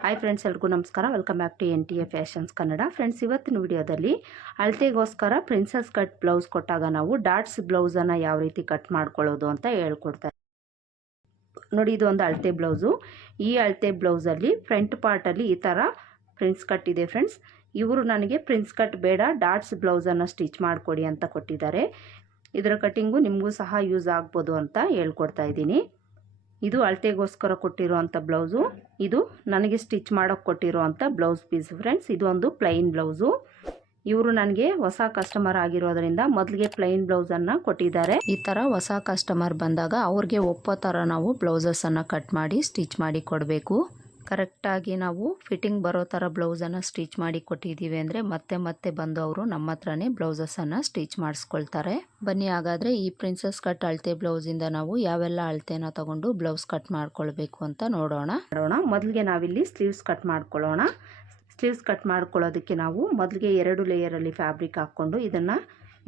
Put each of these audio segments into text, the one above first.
Hi friends ಎಲ್ರಿಗೂ ನಮಸ್ಕಾರ. Welcome back to N T A fashions Kannada friends ಇವತ್ತಿನ ವಿಡಿಯೋದಲ್ಲಿ ಅಳತೆಗೋಸ್ಕರ ಪ್ರಿನ್ಸಸ್ ಕಟ್ ಬ್ಲೌಸ್ ಕೊಟ್ಟಾಗ ನಾವು ಡಾಟ್ಸ್ ಬ್ಲೌಸನ್ನು ಯಾವ ರೀತಿ ಕಟ್ ಮಾಡ್ಕೊಳ್ಳೋದು ಅಂತ ಹೇಳ್ಕೊಡ್ತಾರೆ ನೋಡಿ, ಇದು ಒಂದು ಅಳತೆ ಬ್ಲೌಸು ಈ ಅಳತೆ ಬ್ಲೌಸಲ್ಲಿ ಫ್ರಂಟ್ ಪಾರ್ಟಲ್ಲಿ ಈ ಥರ ಪ್ರಿನ್ಸ್ ಕಟ್ ಇದೆ ಫ್ರೆಂಡ್ಸ್ ಇವರು ನನಗೆ ಪ್ರಿನ್ಸ್ ಕಟ್ ಬೇಡ ಡಾಟ್ಸ್ ಬ್ಲೌಸನ್ನು ಸ್ಟಿಚ್ ಮಾಡಿಕೊಡಿ ಅಂತ ಕೊಟ್ಟಿದ್ದಾರೆ. ಇದರ ಕಟ್ಟಿಂಗು ನಿಮಗೂ ಸಹ ಯೂಸ್ ಆಗ್ಬೋದು ಅಂತ ಹೇಳ್ಕೊಡ್ತಾ ಇದ್ದೀನಿ. ಇದು ಅಳತೆಗೋಸ್ಕರ ಕೊಟ್ಟಿರುವಂಥ ಬ್ಲೌಸು. ಇದು ನನಗೆ ಸ್ಟಿಚ್ ಮಾಡೋಕ್ಕೆ ಕೊಟ್ಟಿರುವಂಥ ಬ್ಲೌಸ್ ಪೀಸ್ ಫ್ರೆಂಡ್ಸ್. ಇದು ಒಂದು ಪ್ಲೈನ್ ಬ್ಲೌಸು. ಇವರು ನನಗೆ ಹೊಸ ಕಸ್ಟಮರ್ ಆಗಿರೋದ್ರಿಂದ ಮೊದಲಿಗೆ ಪ್ಲೈನ್ ಬ್ಲೌಸನ್ನು ಕೊಟ್ಟಿದ್ದಾರೆ. ಈ ಥರ ಹೊಸ ಕಸ್ಟಮರ್ ಬಂದಾಗ ಅವ್ರಿಗೆ ಒಪ್ಪೋ ಥರ ನಾವು ಬ್ಲೌಸಸ್ಸನ್ನು ಕಟ್ ಮಾಡಿ ಸ್ಟಿಚ್ ಮಾಡಿ ಕೊಡಬೇಕು. ಕರೆಕ್ಟಾಗಿ ನಾವು ಫಿಟ್ಟಿಂಗ್ ಬರೋ ಥರ ಬ್ಲೌಸನ್ನು ಸ್ಟಿಚ್ ಮಾಡಿ ಕೊಟ್ಟಿದ್ದೀವಿ ಅಂದರೆ ಮತ್ತೆ ಮತ್ತೆ ಬಂದು ಅವರು ನಮ್ಮ ಹತ್ರನೇ ಬ್ಲೌಸಸನ್ನು ಸ್ಟಿಚ್ ಮಾಡಿಸ್ಕೊಳ್ತಾರೆ. ಬನ್ನಿ ಹಾಗಾದರೆ ಈ ಪ್ರಿನ್ಸಸ್ ಕಟ್ ಅಳತೆ ಬ್ಲೌಸಿಂದ ನಾವು ಯಾವೆಲ್ಲ ಅಳತೆನ ತಗೊಂಡು ಬ್ಲೌಸ್ ಕಟ್ ಮಾಡ್ಕೊಳ್ಬೇಕು ಅಂತ ನೋಡೋಣ. ನೋಡೋಣ, ಮೊದಲಿಗೆ ನಾವಿಲ್ಲಿ ಸ್ಲೀವ್ಸ್ ಕಟ್ ಮಾಡ್ಕೊಳ್ಳೋಣ. ಸ್ಲೀವ್ಸ್ ಕಟ್ ಮಾಡ್ಕೊಳ್ಳೋದಕ್ಕೆ ನಾವು ಮೊದಲಿಗೆ ಎರಡು ಲೇಯರಲ್ಲಿ ಫ್ಯಾಬ್ರಿಕ್ ಹಾಕ್ಕೊಂಡು ಇದನ್ನು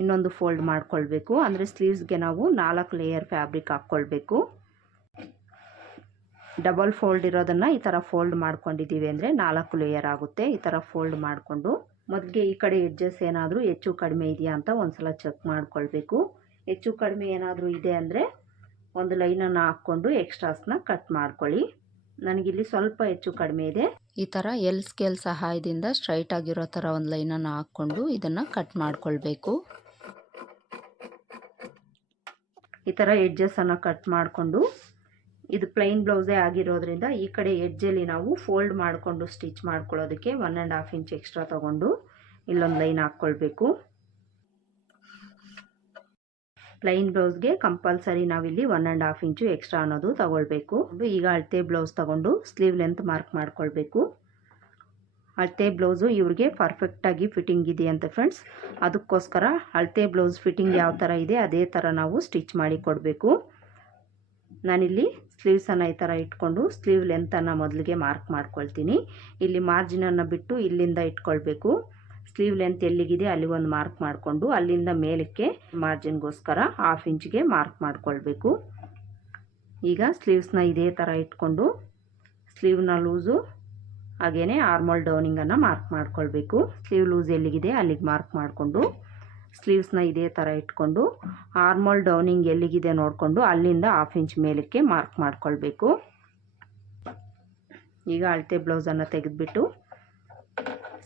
ಇನ್ನೊಂದು ಫೋಲ್ಡ್ ಮಾಡ್ಕೊಳ್ಬೇಕು. ಅಂದರೆ ಸ್ಲೀವ್ಸ್ಗೆ ನಾವು ನಾಲ್ಕು ಲೇಯರ್ ಫ್ಯಾಬ್ರಿಕ್ ಹಾಕ್ಕೊಳ್ಬೇಕು. ಡಬಲ್ ಫೋಲ್ಡ್ ಇರೋದನ್ನು ಈ ಥರ ಫೋಲ್ಡ್ ಮಾಡ್ಕೊಂಡಿದ್ದೀವಿ ಅಂದರೆ ನಾಲ್ಕು ಲೇಯರ್ ಆಗುತ್ತೆ. ಈ ಥರ ಫೋಲ್ಡ್ ಮಾಡಿಕೊಂಡು ಮೊದಲಿಗೆ ಈ ಕಡೆ ಎಡ್ಜಸ್ ಏನಾದರೂ ಹೆಚ್ಚು ಕಡಿಮೆ ಇದೆಯಾ ಅಂತ ಒಂದ್ಸಲ ಚೆಕ್ ಮಾಡ್ಕೊಳ್ಬೇಕು. ಹೆಚ್ಚು ಕಡಿಮೆ ಏನಾದರೂ ಇದೆ ಅಂದರೆ ಒಂದು ಲೈನನ್ನು ಹಾಕ್ಕೊಂಡು ಎಕ್ಸ್ಟ್ರಾಸ್ನ ಕಟ್ ಮಾಡ್ಕೊಳ್ಳಿ. ನನಗಿಲ್ಲಿ ಸ್ವಲ್ಪ ಹೆಚ್ಚು ಕಡಿಮೆ ಇದೆ. ಈ ಥರ ಎಲ್ ಸ್ಕೇಲ್ ಸಹಾಯದಿಂದ ಸ್ಟ್ರೈಟ್ ಆಗಿರೋ ಥರ ಒಂದು ಲೈನನ್ನು ಹಾಕ್ಕೊಂಡು ಇದನ್ನು ಕಟ್ ಮಾಡ್ಕೊಳ್ಬೇಕು. ಈ ಥರ ಎಡ್ಜಸ್ಸನ್ನು ಕಟ್ ಮಾಡಿಕೊಂಡು ಇದು ಪ್ಲೈನ್ ಬ್ಲೌಸೇ ಆಗಿರೋದ್ರಿಂದ ಈ ಕಡೆ ಎಡ್ಜಲ್ಲಿ ನಾವು ಫೋಲ್ಡ್ ಮಾಡಿಕೊಂಡು ಸ್ಟಿಚ್ ಮಾಡ್ಕೊಳ್ಳೋದಕ್ಕೆ one and half inch extra ತೊಗೊಂಡು ಇಲ್ಲೊಂದು ಲೈನ್ ಹಾಕ್ಕೊಳ್ಬೇಕು. ಪ್ಲೈನ್ ಬ್ಲೌಸ್ಗೆ ಕಂಪಲ್ಸರಿ ನಾವಿಲ್ಲಿ one and half inch extra ಅನ್ನೋದು ತಗೊಳ್ಬೇಕು. ಈಗ ಅಳತೆ ಬ್ಲೌಸ್ ತಗೊಂಡು ಸ್ಲೀವ್ ಲೆಂತ್ ಮಾರ್ಕ್ ಮಾಡ್ಕೊಳ್ಬೇಕು. ಅಳತೆ ಬ್ಲೌಸು ಇವ್ರಿಗೆ ಪರ್ಫೆಕ್ಟಾಗಿ ಫಿಟ್ಟಿಂಗ್ ಇದೆ ಅಂತ ಫ್ರೆಂಡ್ಸ್ ಅದಕ್ಕೋಸ್ಕರ ಅಳತೆ ಬ್ಲೌಸ್ ಫಿಟ್ಟಿಂಗ್ ಯಾವ ಥರ ಇದೆ ಅದೇ ಥರ ನಾವು ಸ್ಟಿಚ್ ಮಾಡಿ ಕೊಡಬೇಕು. ನಾನಿಲ್ಲಿ ಸ್ಲೀವ್ಸನ್ನು ಈ ಥರ ಇಟ್ಕೊಂಡು ಸ್ಲೀವ್ ಲೆಂತನ್ನು ಮೊದಲಿಗೆ ಮಾರ್ಕ್ ಮಾಡ್ಕೊಳ್ತೀನಿ. ಇಲ್ಲಿ ಮಾರ್ಜಿನನ್ನು ಬಿಟ್ಟು ಇಲ್ಲಿಂದ ಇಟ್ಕೊಳ್ಬೇಕು. ಸ್ಲೀವ್ ಲೆಂತ್ ಎಲ್ಲಿಗಿದೆ ಅಲ್ಲಿ ಒಂದು ಮಾರ್ಕ್ ಮಾಡಿಕೊಂಡು ಅಲ್ಲಿಂದ ಮೇಲಕ್ಕೆ ಮಾರ್ಜಿನ್ಗೋಸ್ಕರ ಹಾಫ್ ಇಂಚ್ಗೆ ಮಾರ್ಕ್ ಮಾಡಿಕೊಳ್ಬೇಕು. ಈಗ ಸ್ಲೀವ್ಸ್ನ ಇದೇ ಥರ ಇಟ್ಕೊಂಡು ಸ್ಲೀವ್ನ ಲೂಸು ಹಾಗೆಯೇ ಆರ್ಮಲ್ ಡೌನಿಂಗನ್ನು ಮಾರ್ಕ್ ಮಾಡ್ಕೊಳ್ಬೇಕು. ಸ್ಲೀವ್ ಲೂಸ್ ಎಲ್ಲಿಗಿದೆ ಅಲ್ಲಿಗೆ ಮಾರ್ಕ್ ಮಾಡಿಕೊಂಡು ಸ್ಲೀವ್ಸ್ನ ಇದೇ ಥರ ಇಟ್ಕೊಂಡು ಆರ್ಮಲ್ ಡೌನಿಂಗ್ ಎಲ್ಲಿಗಿದೆ ನೋಡಿಕೊಂಡು ಅಲ್ಲಿಂದ ಹಾಫ್ ಇಂಚ್ ಮೇಲಕ್ಕೆ ಮಾರ್ಕ್ ಮಾಡ್ಕೊಳ್ಬೇಕು. ಈಗ ಅಳತೆ ಬ್ಲೌಸನ್ನು ತೆಗೆದುಬಿಟ್ಟು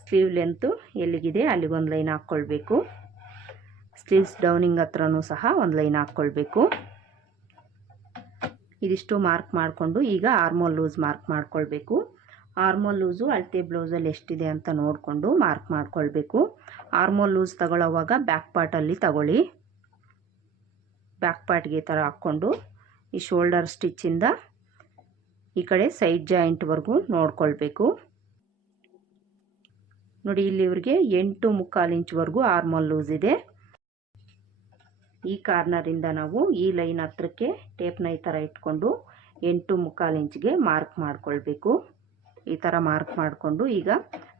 ಸ್ಲೀವ್ ಲೆಂತು ಎಲ್ಲಿಗಿದೆ ಅಲ್ಲಿಗೊಂದು ಲೈನ್ ಹಾಕ್ಕೊಳ್ಬೇಕು. ಸ್ಲೀವ್ಸ್ ಡೌನಿಂಗ್ ಹತ್ರನೂ ಸಹ ಒಂದು ಲೈನ್ ಹಾಕ್ಕೊಳ್ಬೇಕು. ಇದಿಷ್ಟು ಮಾರ್ಕ್ ಮಾಡಿಕೊಂಡು ಈಗ ಆರ್ಮೋಲ್ ಲೂಸ್ ಮಾರ್ಕ್ ಮಾಡ್ಕೊಳ್ಬೇಕು. ಆರ್ಮೋಲ್ ಲೂಸು ಅಳತೆ ಬ್ಲೌಸಲ್ಲಿ ಎಷ್ಟಿದೆ ಅಂತ ನೋಡಿಕೊಂಡು ಮಾರ್ಕ್ ಮಾಡ್ಕೊಳ್ಬೇಕು. ಆರ್ಮೋಲ್ ಲೂಸ್ ತಗೊಳ್ಳೋವಾಗ ಬ್ಯಾಕ್ ಪಾರ್ಟಲ್ಲಿ ತಗೊಳ್ಳಿ. ಬ್ಯಾಕ್ ಪಾರ್ಟ್ಗೆ ಥರ ಹಾಕ್ಕೊಂಡು ಈ ಶೋಲ್ಡರ್ ಸ್ಟಿಚ್ಚಿಂದ ಈ ಕಡೆ ಸೈಡ್ ಜಾಯಿಂಟ್ವರೆಗೂ ನೋಡ್ಕೊಳ್ಬೇಕು. ನೋಡಿ ಇಲ್ಲಿ ಇವ್ರಿಗೆ ಎಂಟು ಮುಕ್ಕಾಲು ಇಂಚ್ವರೆಗೂ ಆರ್ಮೋಲ್ ಲೂಸ್ ಇದೆ. ಈ ಕಾರ್ನರಿಂದ ನಾವು ಈ ಲೈನ್ ಹತ್ರಕ್ಕೆ ಟೇಪ್ನ ಈ ಥರ ಇಟ್ಕೊಂಡು ಎಂಟು ಮುಕ್ಕಾಲು ಇಂಚ್ಗೆ ಮಾರ್ಕ್ ಮಾಡ್ಕೊಳ್ಬೇಕು. ಈ ಥರ ಮಾರ್ಕ್ ಮಾಡಿಕೊಂಡು ಈಗ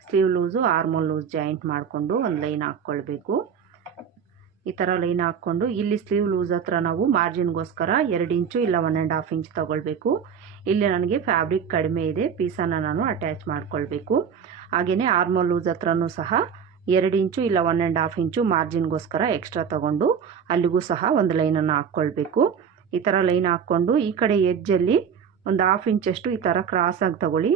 sleeve loose armhole loose joint ಮಾಡಿಕೊಂಡು ಒಂದು ಲೈನ್ ಹಾಕ್ಕೊಳ್ಬೇಕು. ಈ ಥರ ಲೈನ್ ಹಾಕ್ಕೊಂಡು ಇಲ್ಲಿ ಸ್ಲೀವ್ ಲೂಸ್ ಹತ್ರ ನಾವು ಮಾರ್ಜಿನ್ಗೋಸ್ಕರ ಎರಡು ಇಂಚು ಇಲ್ಲ ಒನ್ ಆ್ಯಂಡ್ ಹಾಫ್ ಇಂಚ್ ತೊಗೊಳ್ಬೇಕು. ಇಲ್ಲಿ ನನಗೆ ಫ್ಯಾಬ್ರಿಕ್ ಕಡಿಮೆ ಇದೆ ಪೀಸನ್ನು ನಾನು ಅಟ್ಯಾಚ್ ಮಾಡ್ಕೊಳ್ಬೇಕು. ಹಾಗೆಯೇ ಆರ್ಮೋಲ್ ಲೂಸ್ ಹತ್ರನೂ ಸಹ ಎರಡು ಇಂಚು ಇಲ್ಲ ಒನ್ ಆ್ಯಂಡ್ ಹಾಫ್ ಇಂಚು ಮಾರ್ಜಿನ್ಗೋಸ್ಕರ ಎಕ್ಸ್ಟ್ರಾ ತೊಗೊಂಡು ಅಲ್ಲಿಗೂ ಸಹ ಒಂದು ಲೈನನ್ನು ಹಾಕ್ಕೊಳ್ಬೇಕು. ಈ ಥರ ಲೈನ್ ಹಾಕ್ಕೊಂಡು ಈ ಕಡೆ ಎಜ್ಜಲ್ಲಿ ಒಂದು ಹಾಫ್ ಇಂಚಷ್ಟು ಈ ಥರ ಕ್ರಾಸಾಗಿ ತಗೊಳ್ಳಿ.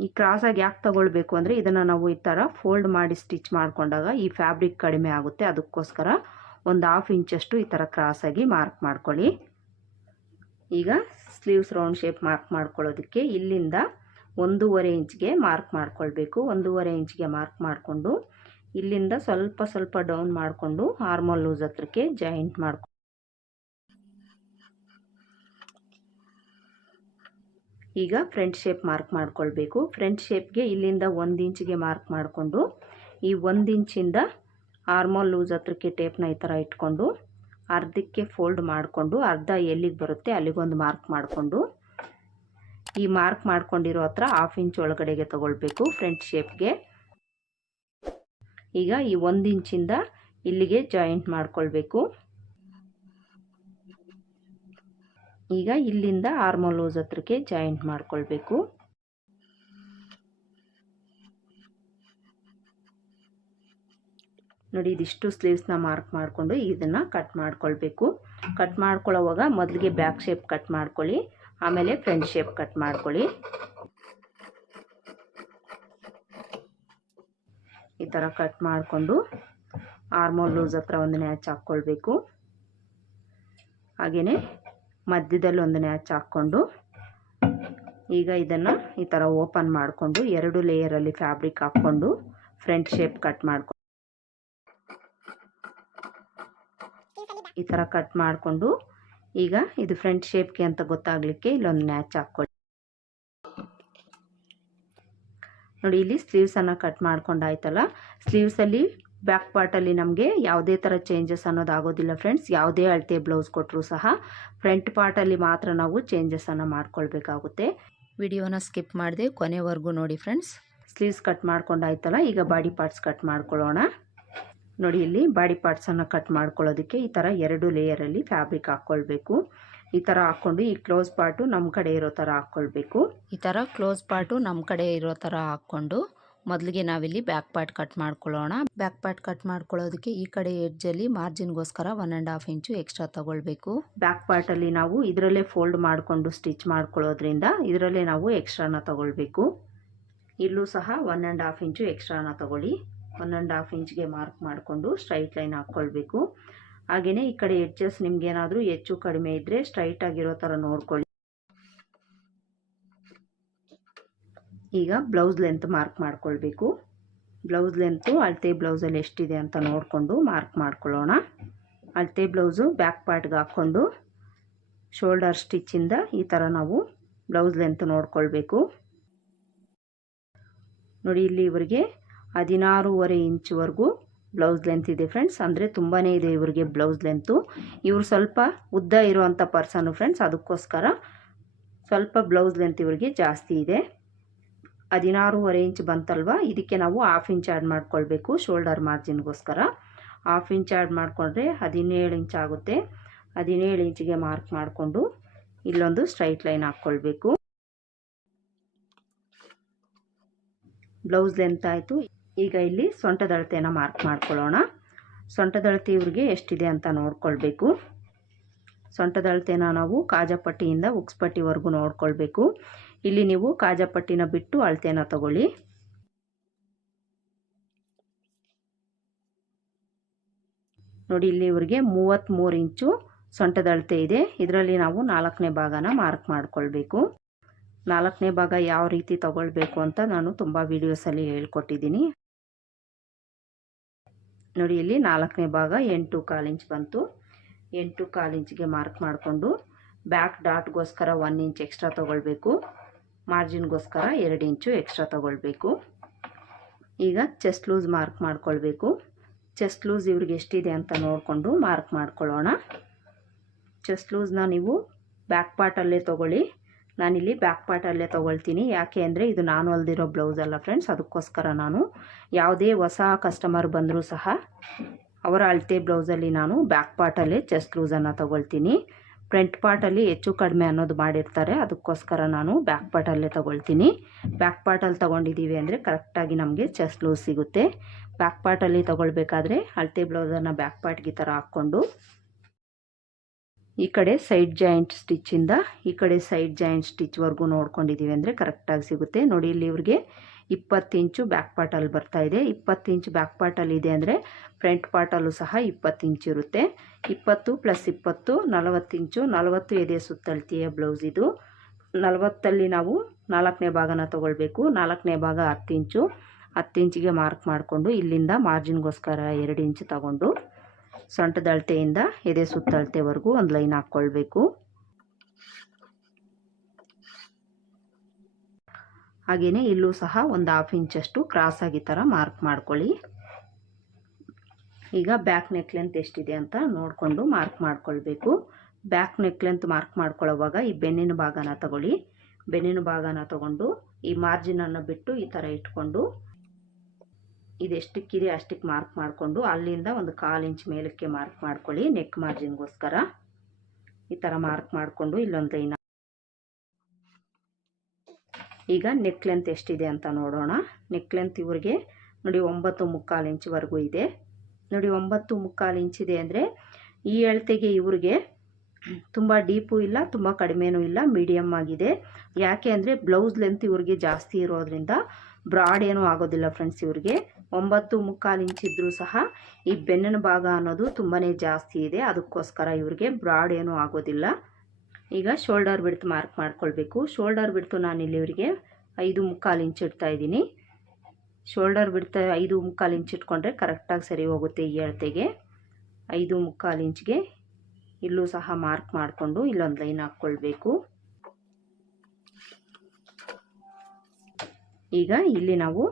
ಈ ಕ್ರಾಸಾಗಿ ಯಾಕೆ ತಗೊಳ್ಬೇಕು ಅಂದರೆ ಇದನ್ನು ನಾವು ಈ ಥರ ಫೋಲ್ಡ್ ಮಾಡಿ ಸ್ಟಿಚ್ ಮಾಡಿಕೊಂಡಾಗ ಈ ಫ್ಯಾಬ್ರಿಕ್ ಕಡಿಮೆ ಆಗುತ್ತೆ. ಅದಕ್ಕೋಸ್ಕರ ಒಂದು ಹಾಫ್ ಇಂಚಷ್ಟು ಈ ಥರ ಕ್ರಾಸಾಗಿ ಮಾರ್ಕ್ ಮಾಡ್ಕೊಳ್ಳಿ. ಈಗ ಸ್ಲೀವ್ಸ್ ರೌಂಡ್ ಶೇಪ್ ಮಾರ್ಕ್ ಮಾಡ್ಕೊಳ್ಳೋದಕ್ಕೆ ಇಲ್ಲಿಂದ ಒಂದೂವರೆ ಇಂಚ್ಗೆ ಮಾರ್ಕ್ ಮಾಡ್ಕೊಳ್ಬೇಕು. ಒಂದೂವರೆ ಇಂಚ್ಗೆ ಮಾರ್ಕ್ ಮಾಡಿಕೊಂಡು ಇಲ್ಲಿಂದ ಸ್ವಲ್ಪ ಸ್ವಲ್ಪ ಡೌನ್ ಮಾಡಿಕೊಂಡು ಆರ್ಮಲ್ ಲೂಸ್ ಹತ್ರಕ್ಕೆ ಜಾಯಿಂಟ್ ಮಾಡ್ಕೊ ಈಗ ಫ್ರಂಟ್ ಶೇಪ್ ಮಾರ್ಕ್ ಮಾಡ್ಕೊಳ್ಬೇಕು. ಫ್ರಂಟ್ ಶೇಪ್ಗೆ ಇಲ್ಲಿಂದ ಒಂದು ಇಂಚಿಗೆ ಮಾರ್ಕ್ ಮಾಡಿಕೊಂಡು, ಈ ಒಂದು ಇಂಚಿಂದ ಆರ್ಮೋಲ್ ಲೂಸ್ ಹತ್ರಕ್ಕೆ ಟೇಪ್ನ ಈ ಥರ ಇಟ್ಕೊಂಡು, ಅರ್ಧಕ್ಕೆ ಫೋಲ್ಡ್ ಮಾಡಿಕೊಂಡು, ಅರ್ಧ ಎಲ್ಲಿಗೆ ಬರುತ್ತೆ ಅಲ್ಲಿಗೊಂದು ಮಾರ್ಕ್ ಮಾಡಿಕೊಂಡು, ಈ ಮಾರ್ಕ್ ಮಾಡ್ಕೊಂಡಿರೋ ಹತ್ರ ಹಾಫ್ ಇಂಚ್ ಒಳಗಡೆಗೆ ತಗೊಳ್ಬೇಕು ಫ್ರಂಟ್ ಶೇಪ್ಗೆ ಈಗ ಈ ಒಂದು ಇಂಚಿಂದ ಇಲ್ಲಿಗೆ ಜಾಯಿಂಟ್ ಮಾಡ್ಕೊಳ್ಬೇಕು. ಈಗ ಇಲ್ಲಿಂದ ಆರ್ಮೋಲೋಸ್ ಹತ್ರಕ್ಕೆ ಜಾಯಿಂಟ್ ಮಾಡಿಕೊಳ್ಬೇಕು. ನೋಡಿ, ಇದಿಷ್ಟು ಸ್ಲೀವ್ಸ್ನ ಮಾರ್ಕ್ ಮಾಡಿಕೊಂಡು ಇದನ್ನು ಕಟ್ ಮಾಡ್ಕೊಳ್ಬೇಕು. ಕಟ್ ಮಾಡ್ಕೊಳ್ಳೋವಾಗ ಮೊದಲಿಗೆ ಬ್ಯಾಕ್ ಶೇಪ್ ಕಟ್ ಮಾಡ್ಕೊಳ್ಳಿ, ಆಮೇಲೆ ಫ್ರಂಟ್ ಶೇಪ್ ಕಟ್ ಮಾಡ್ಕೊಳ್ಳಿ. ಈ ಥರ ಕಟ್ ಮಾಡಿಕೊಂಡು ಆರ್ಮೋಲ್ ಲೂಸ್ ಹತ್ರ ಒಂದು ನ್ಯಾಚ್ ಹಾಕ್ಕೊಳ್ಬೇಕು. ಹಾಗೆಯೇ ಮಧ್ಯದಲ್ಲಿ ಒಂದು ನ್ಯಾಚ್ ಹಾಕ್ಕೊಂಡು ಈಗ ಇದನ್ನು ಈ ಥರ ಓಪನ್ ಮಾಡಿಕೊಂಡು ಎರಡು ಲೇಯರಲ್ಲಿ ಫ್ಯಾಬ್ರಿಕ್ ಹಾಕ್ಕೊಂಡು ಫ್ರಂಟ್ ಶೇಪ್ ಕಟ್ ಮಾಡ್ಕೊಂಡು ಈ ಥರ ಕಟ್ ಮಾಡಿಕೊಂಡು ಈಗ ಇದು ಫ್ರಂಟ್ ಶೇಪ್ಗೆ ಅಂತ ಗೊತ್ತಾಗಲಿಕ್ಕೆ ಇಲ್ಲೊಂದು ನ್ಯಾಚ್ ಹಾಕ್ಕೊಳ್ಳಿ. ನೋಡಿ ಇಲ್ಲಿ ಸ್ಲೀವ್ಸನ್ನು ಕಟ್ ಮಾಡ್ಕೊಂಡಾಯ್ತಲ್ಲ ಸ್ಲೀವ್ಸಲ್ಲಿ ಬ್ಯಾಕ್ ಪಾರ್ಟಲ್ಲಿ ನಮಗೆ ಯಾವುದೇ ಥರ ಚೇಂಜಸ್ ಅನ್ನೋದು ಆಗೋದಿಲ್ಲ ಫ್ರೆಂಡ್ಸ್ ಯಾವುದೇ ಅಳತೆ ಬ್ಲೌಸ್ ಕೊಟ್ಟರು ಸಹ ಫ್ರಂಟ್ ಪಾರ್ಟಲ್ಲಿ ಮಾತ್ರ ನಾವು ಚೇಂಜಸನ್ನು ಮಾಡ್ಕೊಳ್ಬೇಕಾಗುತ್ತೆ. ವಿಡಿಯೋನ ಸ್ಕಿಪ್ ಮಾಡಿದೆ ಕೊನೆವರೆಗೂ ನೋಡಿ ಫ್ರೆಂಡ್ಸ್ ಸ್ಲೀವ್ಸ್ ಕಟ್ ಮಾಡ್ಕೊಂಡಾಯ್ತಲ್ಲ ಈಗ ಬಾಡಿ ಪಾರ್ಟ್ಸ್ ಕಟ್ ಮಾಡ್ಕೊಳ್ಳೋಣ. ನೋಡಿ ಇಲ್ಲಿ ಬಾಡಿ ಪಾರ್ಟ್ಸನ್ನು ಕಟ್ ಮಾಡ್ಕೊಳ್ಳೋದಕ್ಕೆ ಈ ಥರ ಎರಡು ಲೇಯರಲ್ಲಿ ಫ್ಯಾಬ್ರಿಕ್ ಹಾಕ್ಕೊಳ್ಬೇಕು. ಈ ಥರ ಹಾಕ್ಕೊಂಡು ಈ ಕ್ಲೋಸ್ ಪಾರ್ಟು ನಮ್ಮ ಕಡೆ ಇರೋ ಥರ ಹಾಕ್ಕೊಳ್ಬೇಕು. ಈ ಥರ ಕ್ಲೋಸ್ ಪಾರ್ಟು ನಮ್ಮ ಕಡೆ ಇರೋ ಥರ ಹಾಕ್ಕೊಂಡು ಮೊದಲಿಗೆ ನಾವಿಲ್ಲಿ ಬ್ಯಾಕ್ ಪಾರ್ಟ್ ಕಟ್ ಮಾಡ್ಕೊಳ್ಳೋಣ. ಬ್ಯಾಕ್ ಪಾರ್ಟ್ ಕಟ್ ಮಾಡ್ಕೊಳ್ಳೋದಕ್ಕೆ ಈ ಕಡೆ ಎಡ್ಜಲ್ಲಿ ಮಾರ್ಜಿನ್ಗೋಸ್ಕರ one and half inch extra ತಗೊಳ್ಬೇಕು. ಬ್ಯಾಕ್ ಪಾರ್ಟಲ್ಲಿ ನಾವು ಇದರಲ್ಲೇ ಫೋಲ್ಡ್ ಮಾಡಿಕೊಂಡು ಸ್ಟಿಚ್ ಮಾಡ್ಕೊಳ್ಳೋದ್ರಿಂದ ಇದರಲ್ಲೇ ನಾವು ಎಕ್ಸ್ಟ್ರಾನ ತಗೊಳ್ಬೇಕು. ಇಲ್ಲೂ ಸಹ ಒನ್ ಆ್ಯಂಡ್ ಹಾಫ್ ಇಂಚು ಎಕ್ಸ್ಟ್ರಾನ ತಗೊಳ್ಳಿ. ಒನ್ ಆ್ಯಂಡ್ ಹಾಫ್ ಇಂಚ್ಗೆ ಮಾರ್ಕ್ ಮಾಡಿಕೊಂಡು ಸ್ಟ್ರೈಟ್ ಲೈನ್ ಹಾಕ್ಕೊಳ್ಬೇಕು. ಹಾಗೆಯೇ ಈ ಕಡೆ ಎಡ್ಜಸ್ ನಿಮ್ಗೇನಾದರೂ ಹೆಚ್ಚು ಕಡಿಮೆ ಇದ್ದರೆ ಸ್ಟ್ರೈಟ್ ಆಗಿರೋ ಥರ ನೋಡ್ಕೊಳ್ಳಿ. ಈಗ ಬ್ಲೌಸ್ ಲೆಂತ್ ಮಾರ್ಕ್ ಮಾಡ್ಕೊಳ್ಬೇಕು. ಬ್ಲೌಸ್ ಲೆಂತು ಅಳತೆ ಬ್ಲೌಸಲ್ಲಿ ಎಷ್ಟಿದೆ ಅಂತ ನೋಡಿಕೊಂಡು ಮಾರ್ಕ್ ಮಾಡ್ಕೊಳ್ಳೋಣ. ಅಳತೆ ಬ್ಲೌಸು ಬ್ಯಾಕ್ ಪಾರ್ಟ್ಗೆ ಹಾಕ್ಕೊಂಡು ಶೋಲ್ಡರ್ ಸ್ಟಿಚ್ಚಿಂದ ಈ ಥರ ನಾವು ಬ್ಲೌಸ್ ಲೆಂತ್ ನೋಡ್ಕೊಳ್ಬೇಕು. ನೋಡಿ ಇಲ್ಲಿ ಇವರಿಗೆ ಹದಿನಾರೂವರೆ ಇಂಚ್ವರೆಗೂ ಬ್ಲೌಸ್ ಲೆಂತ್ ಇದೆ ಫ್ರೆಂಡ್ಸ್. ಅಂದರೆ ತುಂಬಾ ಇದೆ ಇವರಿಗೆ ಬ್ಲೌಸ್ ಲೆಂತು. ಇವರು ಸ್ವಲ್ಪ ಉದ್ದ ಇರುವಂಥ ಪರ್ಸನು ಫ್ರೆಂಡ್ಸ್. ಅದಕ್ಕೋಸ್ಕರ ಸ್ವಲ್ಪ ಬ್ಲೌಸ್ ಲೆಂತ್ ಇವರಿಗೆ ಜಾಸ್ತಿ ಇದೆ. ಹದಿನಾರೂವರೆ ಇಂಚ್ ಬಂತಲ್ವ? ಇದಕ್ಕೆ ನಾವು ಹಾಫ್ ಇಂಚ್ ಆ್ಯಡ್ ಮಾಡ್ಕೊಳ್ಬೇಕು ಶೋಲ್ಡರ್ ಮಾರ್ಜಿನ್ಗೋಸ್ಕರ ಹಾಫ್ ಇಂಚ್ ಆ್ಯಡ್ ಮಾಡಿಕೊಂಡ್ರೆ ಹದಿನೇಳು ಇಂಚ್ ಆಗುತ್ತೆ. ಹದಿನೇಳು ಇಂಚಿಗೆ ಮಾರ್ಕ್ ಮಾಡಿಕೊಂಡು ಇಲ್ಲೊಂದು ಸ್ಟ್ರೈಟ್ ಲೈನ್ ಹಾಕ್ಕೊಳ್ಬೇಕು. ಬ್ಲೌಸ್ ಲೆಂತ್ ಆಯಿತು. ಈಗ ಇಲ್ಲಿ ಸೊಂಟದ ಅಳತೆನ ಮಾರ್ಕ್ ಮಾಡ್ಕೊಳ್ಳೋಣ. ಸೊಂಟದ ಅಳತೆ ಇವ್ರಿಗೆ ಎಷ್ಟಿದೆ ಅಂತ ನೋಡ್ಕೊಳ್ಬೇಕು. ಸೊಂಟದ ನಾವು ಕಾಜಪಟ್ಟಿಯಿಂದ ಉಕ್ಸ್ಪಟ್ಟಿವರೆಗೂ ನೋಡ್ಕೊಳ್ಬೇಕು. ಇಲ್ಲಿ ನೀವು ಕಾಜಪಟ್ಟಿನ ಬಿಟ್ಟು ಅಳತೆನ ತಗೊಳ್ಳಿ. ನೋಡಿ, ಇಲ್ಲಿ ಇವ್ರಿಗೆ ಮೂವತ್ತ್ಮೂರು ಇಂಚು ಸೊಂಟದ ಅಳತೆ ಇದೆ. ಇದರಲ್ಲಿ ನಾವು ನಾಲ್ಕನೇ ಭಾಗನ ಮಾರ್ಕ್ ಮಾಡಿಕೊಳ್ಬೇಕು. ನಾಲ್ಕನೇ ಭಾಗ ಯಾವ ರೀತಿ ತಗೊಳ್ಬೇಕು ಅಂತ ನಾನು ತುಂಬ ವೀಡಿಯೋಸಲ್ಲಿ ಹೇಳ್ಕೊಟ್ಟಿದ್ದೀನಿ. ನೋಡಿ, ಇಲ್ಲಿ ನಾಲ್ಕನೇ ಭಾಗ ಎಂಟು ಕಾಲು ಇಂಚ್ ಬಂತು. ಎಂಟು ಕಾಲು ಇಂಚ್ಗೆ ಮಾರ್ಕ್ ಮಾಡಿಕೊಂಡು ಬ್ಯಾಕ್ ಡಾಟ್ಗೋಸ್ಕರ ಒನ್ ಇಂಚ್ ಎಕ್ಸ್ಟ್ರಾ ತೊಗೊಳ್ಬೇಕು. ಮಾರ್ಜಿನ್ಗೋಸ್ಕರ ಎರಡು ಇಂಚು ಎಕ್ಸ್ಟ್ರಾ ತೊಗೊಳ್ಬೇಕು. ಈಗ ಚೆಸ್ಟ್ ಲೂಸ್ ಮಾರ್ಕ್ ಮಾಡ್ಕೊಳ್ಬೇಕು. ಚೆಸ್ಟ್ ಲೂಸ್ ಇವ್ರಿಗೆ ಎಷ್ಟಿದೆ ಅಂತ ನೋಡಿಕೊಂಡು ಮಾರ್ಕ್ ಮಾಡ್ಕೊಳ್ಳೋಣ. ಚೆಸ್ಟ್ ಲೂಸ್ನ ನೀವು ಬ್ಯಾಕ್ ಪಾರ್ಟಲ್ಲೇ ತೊಗೊಳ್ಳಿ. ನಾನಿಲ್ಲಿ ಬ್ಯಾಕ್ ಪಾರ್ಟಲ್ಲೇ ತೊಗೊಳ್ತೀನಿ. ಯಾಕೆ ಅಂದರೆ ಇದು ನಾನು ಅಲ್ದಿರೋ ಬ್ಲೌಸ್ ಅಲ್ಲ ಫ್ರೆಂಡ್ಸ್. ಅದಕ್ಕೋಸ್ಕರ ನಾನು ಯಾವುದೇ ಹೊಸ ಕಸ್ಟಮರ್ ಬಂದರೂ ಸಹ ಅವರ ಅಳತೆ ಬ್ಲೌಸಲ್ಲಿ ನಾನು ಬ್ಯಾಕ್ ಪಾರ್ಟಲ್ಲೇ ಚೆಸ್ಟ್ ಲೂಸನ್ನು ತೊಗೊಳ್ತೀನಿ. ಫ್ರಂಟ್ ಪಾರ್ಟಲ್ಲಿ ಹೆಚ್ಚು ಕಡಿಮೆ ಅನ್ನೋದು ಮಾಡಿರ್ತಾರೆ. ಅದಕ್ಕೋಸ್ಕರ ನಾನು ಬ್ಯಾಕ್ ಪಾರ್ಟಲ್ಲೇ ತೊಗೊಳ್ತೀನಿ. ಬ್ಯಾಕ್ ಪಾರ್ಟಲ್ಲಿ ತೊಗೊಂಡಿದ್ದೀವಿ ಅಂದರೆ ಕರೆಕ್ಟಾಗಿ ನಮಗೆ ಚೆಸ್ಟ್ ಲೂಸ್ ಸಿಗುತ್ತೆ. ಬ್ಯಾಕ್ ಪಾರ್ಟಲ್ಲಿ ತೊಗೊಳ್ಬೇಕಾದ್ರೆ ಅಳತೆ ಬ್ಲೌಸನ್ನು ಬ್ಯಾಕ್ ಪಾರ್ಟ್ಗೆ ಥರ ಹಾಕ್ಕೊಂಡು ಈ ಕಡೆ ಸೈಡ್ ಜಾಯಿಂಟ್ ಸ್ಟಿಚ್ಚಿಂದ ಈ ಕಡೆ ಸೈಡ್ ಜಾಯಿಂಟ್ ಸ್ಟಿಚ್ವರೆಗೂ ನೋಡ್ಕೊಂಡಿದ್ದೀವಿ ಅಂದರೆ ಕರೆಕ್ಟಾಗಿ ಸಿಗುತ್ತೆ. ನೋಡಿ ಇಲ್ಲಿ ಇವ್ರಿಗೆ ಇಪ್ಪತ್ತು ಇಂಚು ಬ್ಯಾಕ್ ಪಾರ್ಟಲ್ಲಿ ಬರ್ತಾ ಇದೆ. ಇಪ್ಪತ್ತು ಇಂಚು ಬ್ಯಾಕ್ ಪಾರ್ಟಲ್ಲಿ ಇದೆ ಅಂದರೆ ಫ್ರಂಟ್ ಪಾರ್ಟಲ್ಲೂ ಸಹ ಇಪ್ಪತ್ತು ಇಂಚು ಇರುತ್ತೆ. ಇಪ್ಪತ್ತು ಪ್ಲಸ್ ಇಪ್ಪತ್ತು, ನಲವತ್ತು ಇಂಚು, ನಲವತ್ತು ಎದೆ ಸುತ್ತಳತೆಯ ಬ್ಲೌಸ್ ಇದು. ನಲವತ್ತಲ್ಲಿ ನಾವು ನಾಲ್ಕನೇ ಭಾಗನ ತೊಗೊಳ್ಬೇಕು. ನಾಲ್ಕನೇ ಭಾಗ ಹತ್ತು ಇಂಚು. ಹತ್ತು ಇಂಚಿಗೆ ಮಾರ್ಕ್ ಮಾಡಿಕೊಂಡು ಇಲ್ಲಿಂದ ಮಾರ್ಜಿನ್ಗೋಸ್ಕರ ಎರಡು ಇಂಚು ತಗೊಂಡು, ಸೊಂಟದಳತೆಯಿಂದ ಎದೆ ಸುತ್ತಳತೆವರೆಗೂ ಒಂದು ಲೈನ್ ಹಾಕ್ಕೊಳ್ಬೇಕು. ಹಾಗೆಯೇ ಇಲ್ಲೂ ಸಹ ಒಂದು ಹಾಫ್ ಇಂಚಷ್ಟು ಆಗಿ ಥರ ಮಾರ್ಕ್ ಮಾಡ್ಕೊಳ್ಳಿ. ಈಗ ಬ್ಯಾಕ್ ನೆಕ್ ಲೆಂತ್ ಎಷ್ಟಿದೆ ಅಂತ ನೋಡಿಕೊಂಡು ಮಾರ್ಕ್ ಮಾಡ್ಕೊಳ್ಬೇಕು. ಬ್ಯಾಕ್ ನೆಕ್ ಲೆಂತ್ ಮಾರ್ಕ್ ಮಾಡ್ಕೊಳ್ಳೋವಾಗ ಈ ಬೆನ್ನಿನ ಭಾಗನ ತಗೊಳ್ಳಿ. ಬೆನ್ನಿನ ಭಾಗನ ತಗೊಂಡು ಈ ಮಾರ್ಜಿನನ್ನು ಬಿಟ್ಟು ಈ ಥರ ಇಟ್ಕೊಂಡು ಇದೆಷ್ಟಕ್ಕಿದೆ ಅಷ್ಟಕ್ಕೆ ಮಾರ್ಕ್ ಮಾಡಿಕೊಂಡು ಅಲ್ಲಿಂದ ಒಂದು ಕಾಲು ಇಂಚ್ ಮೇಲಕ್ಕೆ ಮಾರ್ಕ್ ಮಾಡ್ಕೊಳ್ಳಿ ನೆಕ್ ಮಾರ್ಜಿನ್ಗೋಸ್ಕರ ಈ ಥರ ಮಾರ್ಕ್ ಮಾಡಿಕೊಂಡು ಇಲ್ಲೊಂದು ಲೈನ್ ಈಗ ನೆಕ್ ಲೆಂತ್ ಎಷ್ಟಿದೆ ಅಂತ ನೋಡೋಣ. ನೆಕ್ ಲೆಂತ್ ಇವ್ರಿಗೆ ನೋಡಿ ಒಂಬತ್ತು ಮುಕ್ಕಾಲು ಇಂಚ್ವರೆಗೂ ಇದೆ. ನೋಡಿ ಒಂಬತ್ತು ಮುಕ್ಕಾಲು ಇಂಚಿದೆ ಅಂದರೆ ಈ ಅಳತೆಗೆ ಇವ್ರಿಗೆ ತುಂಬ ಡೀಪು ಇಲ್ಲ, ತುಂಬ ಕಡಿಮೆನೂ ಇಲ್ಲ ಮೀಡಿಯಮ್ ಆಗಿದೆ. ಯಾಕೆ ಅಂದರೆ ಬ್ಲೌಸ್ ಲೆಂತ್ ಇವ್ರಿಗೆ ಜಾಸ್ತಿ ಇರೋದ್ರಿಂದ ಬ್ರಾಡ್ ಏನೂ ಆಗೋದಿಲ್ಲ ಫ್ರೆಂಡ್ಸ್ ಇವ್ರಿಗೆ. ಒಂಬತ್ತು ಮುಕ್ಕಾಲು ಇಂಚ್ ಇದ್ದರೂ ಸಹ ಈ ಬೆನ್ನಿನ ಭಾಗ ಅನ್ನೋದು ತುಂಬಾ ಜಾಸ್ತಿ ಇದೆ. ಅದಕ್ಕೋಸ್ಕರ ಇವ್ರಿಗೆ ಬ್ರಾಡ್ ಏನೂ ಆಗೋದಿಲ್ಲ. ಈಗ ಶೋಲ್ಡರ್ ಬಿಡ್ತು ಮಾರ್ಕ್ ಮಾಡ್ಕೊಳ್ಬೇಕು. ಶೋಲ್ಡರ್ ಬಿಡ್ತು ನಾನು ಇಲ್ಲಿ ಇವರಿಗೆ ಐದು ಮುಕ್ಕಾಲು ಇಂಚ್ ಇಡ್ತಾ ಇದ್ದೀನಿ. ಶೋಲ್ಡರ್ ಬಿಡ್ತಾ ಐದು ಮುಕ್ಕಾಲು ಇಂಚ್ ಇಟ್ಕೊಂಡ್ರೆ ಕರೆಕ್ಟಾಗಿ ಸರಿ ಹೋಗುತ್ತೆ ಈ ಅಳತೆಗೆ. ಐದು ಮುಕ್ಕಾಲು ಇಂಚ್ಗೆ ಇಲ್ಲೂ ಸಹ ಮಾರ್ಕ್ ಮಾಡಿಕೊಂಡು ಇಲ್ಲೊಂದು ಲೈನ್ ಹಾಕ್ಕೊಳ್ಬೇಕು. ಈಗ ಇಲ್ಲಿ ನಾವು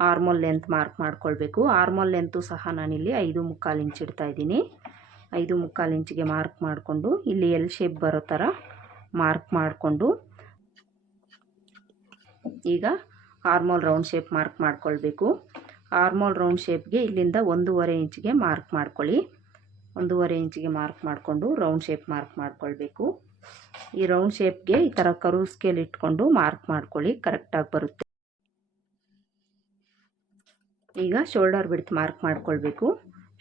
ಆರ್ಮೋಲ್ ಲೆಂತ್ ಮಾರ್ಕ್ ಮಾಡ್ಕೊಳ್ಬೇಕು. ಆರ್ಮೋಲ್ ಲೆಂತು ಸಹ ನಾನಿಲ್ಲಿ ಐದು ಮುಕ್ಕಾಲು ಇಂಚ್ ಇಡ್ತಾ ಇದ್ದೀನಿ. ಐದು ಮುಕ್ಕಾಲು ಇಂಚಿಗೆ ಮಾರ್ಕ್ ಮಾಡಿಕೊಂಡು, ಇಲ್ಲಿ ಎಲ್ ಶೇಪ್ ಬರೋ ಥರ ಮಾರ್ಕ್ ಮಾಡಿಕೊಂಡು, ಈಗ ಆರ್ಮೋಲ್ ರೌಂಡ್ ಶೇಪ್ ಮಾರ್ಕ್ ಮಾಡ್ಕೊಳ್ಬೇಕು. ಆರ್ಮೋಲ್ ರೌಂಡ್ ಶೇಪ್ಗೆ ಇಲ್ಲಿಂದ ಒಂದೂವರೆ ಇಂಚಿಗೆ ಮಾರ್ಕ್ ಮಾಡ್ಕೊಳ್ಳಿ. ಒಂದೂವರೆ ಇಂಚಿಗೆ ಮಾರ್ಕ್ ಮಾಡಿಕೊಂಡು ರೌಂಡ್ ಶೇಪ್ ಮಾರ್ಕ್ ಮಾಡ್ಕೊಳ್ಬೇಕು. ಈ ರೌಂಡ್ ಶೇಪ್ಗೆ ಈ ಥರ ಕರು ಸ್ಕೇಲ್ ಇಟ್ಕೊಂಡು ಮಾರ್ಕ್ ಮಾಡ್ಕೊಳ್ಳಿ ಕರೆಕ್ಟಾಗಿ ಬರುತ್ತೆ. ಈಗ ಶೋಲ್ಡರ್ ಬಿಡ್ತು ಮಾರ್ಕ್ ಮಾಡ್ಕೊಳ್ಬೇಕು.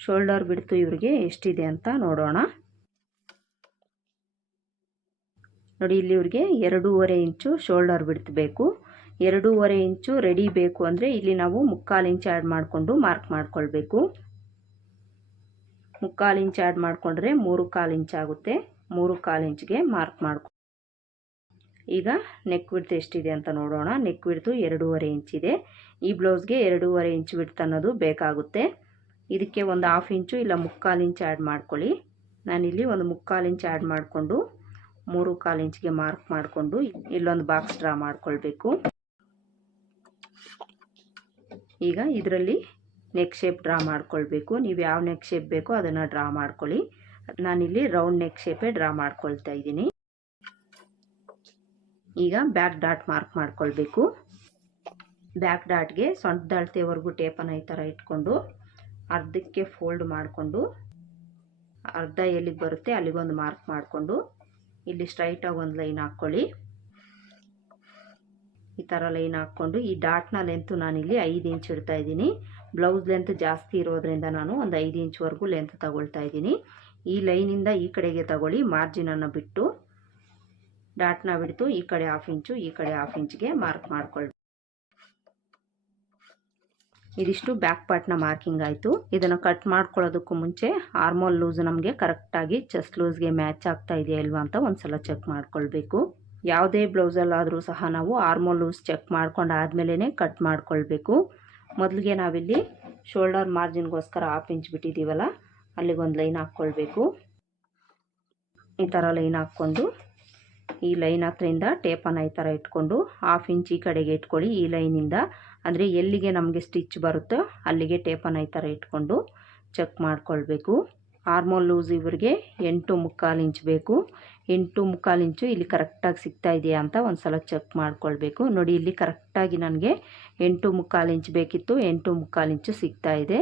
ಶೋಲ್ಡರ್ ಬಿಡ್ತು ಇವರಿಗೆ ಎಷ್ಟಿದೆ ಅಂತ ನೋಡೋಣ. ನೋಡಿ, ಇಲ್ಲಿ ಇವ್ರಿಗೆ ಎರಡೂವರೆ ಇಂಚು ಶೋಲ್ಡರ್ ಬಿಡ್ತು ಬೇಕು ಎರಡೂವರೆ ಇಂಚು ರೆಡಿ ಬೇಕು ಅಂದರೆ ಇಲ್ಲಿ ನಾವು ಮುಕ್ಕಾಲು ಇಂಚು ಆ್ಯಡ್ ಮಾಡಿಕೊಂಡು ಮಾರ್ಕ್ ಮಾಡ್ಕೊಳ್ಬೇಕು. ಮುಕ್ಕಾಲು ಇಂಚು ಆ್ಯಡ್ ಮಾಡಿಕೊಂಡ್ರೆ ಮೂರು ಕಾಲು ಇಂಚ್ ಆಗುತ್ತೆ. ಮೂರು ಕಾಲು ಇಂಚ್ಗೆ ಮಾರ್ಕ್ ಮಾಡ್ಕೊ ಈಗ ನೆಕ್ ಬಿಡ್ತು ಎಷ್ಟಿದೆ ಅಂತ ನೋಡೋಣ. ನೆಕ್ ಬಿಡ್ತು ಎರಡೂವರೆ ಇಂಚಿದೆ ಈ ಬ್ಲೌಸ್ಗೆ ಎರಡೂವರೆ ಇಂಚ್ ಬಿಡ್ತು ಅನ್ನೋದು ಬೇಕಾಗುತ್ತೆ. ಇದಕ್ಕೆ ಒಂದು ಹಾಫ್ ಇಂಚು ಇಲ್ಲ ಮುಕ್ಕಾಲು ಇಂಚು ಆ್ಯಡ್ ಮಾಡ್ಕೊಳ್ಳಿ. ನಾನಿಲ್ಲಿ ಒಂದು ಮುಕ್ಕಾಲು ಇಂಚು ಆ್ಯಡ್ ಮಾಡಿಕೊಂಡು ಮೂರು ಕಾಲು ಇಂಚಿಗೆ ಮಾರ್ಕ್ ಮಾಡಿಕೊಂಡು ಇಲ್ಲೊಂದು ಬಾಕ್ಸ್ ಡ್ರಾ ಮಾಡ್ಕೊಳ್ಬೇಕು. ಈಗ ಇದರಲ್ಲಿ ನೆಕ್ ಶೇಪ್ ಡ್ರಾ ಮಾಡ್ಕೊಳ್ಬೇಕು. ನೀವು ಯಾವ ನೆಕ್ ಶೇಪ್ ಬೇಕೋ ಅದನ್ನು ಡ್ರಾ ಮಾಡ್ಕೊಳ್ಳಿ. ನಾನಿಲ್ಲಿ ರೌಂಡ್ ನೆಕ್ ಶೇಪೇ ಡ್ರಾ ಮಾಡ್ಕೊಳ್ತಾ ಇದ್ದೀನಿ. ಈಗ ಬ್ಯಾಕ್ ಡಾಟ್ ಮಾರ್ಕ್ ಮಾಡ್ಕೊಳ್ಬೇಕು. ಬ್ಯಾಕ್ ಡಾಟ್ಗೆ ಸೊಂಟದ ಅಳತೆವರೆಗೂ ಟೇಪನ್ನು ಈ ಥರ ಇಟ್ಕೊಂಡು ಅರ್ಧಕ್ಕೆ ಫೋಲ್ಡ್ ಮಾಡಿಕೊಂಡು ಅರ್ಧ ಎಲ್ಲಿಗೆ ಬರುತ್ತೆ ಅಲ್ಲಿಗೊಂದು ಮಾರ್ಕ್ ಮಾಡಿಕೊಂಡು ಇಲ್ಲಿ ಸ್ಟ್ರೈಟಾಗಿ ಒಂದು ಲೈನ್ ಹಾಕ್ಕೊಳ್ಳಿ. ಈ ಥರ ಲೈನ್ ಹಾಕ್ಕೊಂಡು ಈ ಡಾಟ್ನ ಲೆಂತು ನಾನಿಲ್ಲಿ ಐದು ಇಂಚ್ ಇಡ್ತಾ ಇದ್ದೀನಿ. ಬ್ಲೌಸ್ ಲೆಂತ್ ಜಾಸ್ತಿ ಇರೋದ್ರಿಂದ ನಾನು ಒಂದು ಐದು ಇಂಚ್ವರೆಗೂ ಲೆಂತ್ ತಗೊಳ್ತಾ ಇದ್ದೀನಿ. ಈ ಲೈನಿಂದ ಈ ಕಡೆಗೆ ತಗೊಳ್ಳಿ ಮಾರ್ಜಿನನ್ನು ಬಿಟ್ಟು ಡಾಟ್ನ ಬಿಡ್ತು ಈ ಕಡೆ ಹಾಫ್ ಇಂಚು ಈ ಕಡೆ ಹಾಫ್ ಇಂಚ್ಗೆ ಮಾರ್ಕ್ ಮಾಡ್ಕೊಳ್ಬೇಕು. ಇದಿಷ್ಟು ಬ್ಯಾಕ್ ಪಾರ್ಟ್ನ ಮಾರ್ಕಿಂಗ್ ಆಯಿತು. ಇದನ್ನು ಕಟ್ ಮಾಡ್ಕೊಳ್ಳೋದಕ್ಕೂ ಮುಂಚೆ ಆರ್ಮೋಲ್ ಲೂಸ್ ನಮಗೆ ಕರೆಕ್ಟಾಗಿ ಚೆಸ್ಟ್ ಲೂಸ್ಗೆ ಮ್ಯಾಚ್ ಆಗ್ತಾ ಇದೆಯಾ ಇಲ್ವಾ ಅಂತ ಒಂದ್ಸಲ ಚೆಕ್ ಮಾಡ್ಕೊಳ್ಬೇಕು. ಯಾವುದೇ ಬ್ಲೌಸಲ್ಲಾದರೂ ಸಹ ನಾವು ಆರ್ಮೋಲ್ ಲೂಸ್ ಚೆಕ್ ಮಾಡ್ಕೊಂಡು ಆದಮೇಲೆ ಕಟ್ ಮಾಡ್ಕೊಳ್ಬೇಕು. ಮೊದಲಿಗೆ ನಾವಿಲ್ಲಿ ಶೋಲ್ಡರ್ ಮಾರ್ಜಿನ್ಗೋಸ್ಕರ ಹಾಫ್ ಇಂಚ್ ಬಿಟ್ಟಿದ್ದೀವಲ್ಲ, ಅಲ್ಲಿಗೊಂದು ಲೈನ್ ಹಾಕ್ಕೊಳ್ಬೇಕು. ಈ ಥರ ಲೈನ್ ಹಾಕ್ಕೊಂಡು, ಈ ಲೈನ್ ಹತ್ರಿಂದ ಟೇಪನ್ನು ಈ ಥರ ಇಟ್ಕೊಂಡು ಹಾಫ್ ಇಂಚ್ ಈ ಕಡೆಗೆ ಇಟ್ಕೊಳ್ಳಿ, ಈ ಲೈನಿಂದ ಅಂದರೆ ಎಲ್ಲಿಗೆ ನಮಗೆ ಸ್ಟಿಚ್ ಬರುತ್ತೋ ಅಲ್ಲಿಗೆ ಟೇಪನ್ನು ಈ ಥರ ಇಟ್ಕೊಂಡು ಚೆಕ್ ಮಾಡ್ಕೊಳ್ಬೇಕು. ಆರ್ಮೋಲ್ ಲೂಸ್ ಇವ್ರಿಗೆ ಎಂಟು ಮುಕ್ಕಾಲು ಇಂಚ್ ಬೇಕು. ಎಂಟು ಮುಕ್ಕಾಲು ಇಂಚು ಇಲ್ಲಿ ಕರೆಕ್ಟಾಗಿ ಸಿಗ್ತಾ ಇದೆಯಾ ಅಂತ ಒಂದು ಸಲ ಚೆಕ್ ಮಾಡ್ಕೊಳ್ಬೇಕು. ನೋಡಿ, ಇಲ್ಲಿ ಕರೆಕ್ಟಾಗಿ ನನಗೆ ಎಂಟು ಮುಕ್ಕಾಲು ಇಂಚ್ ಬೇಕಿತ್ತು, ಎಂಟು ಮುಕ್ಕಾಲು ಇಂಚು ಸಿಗ್ತಾ ಇದೆ.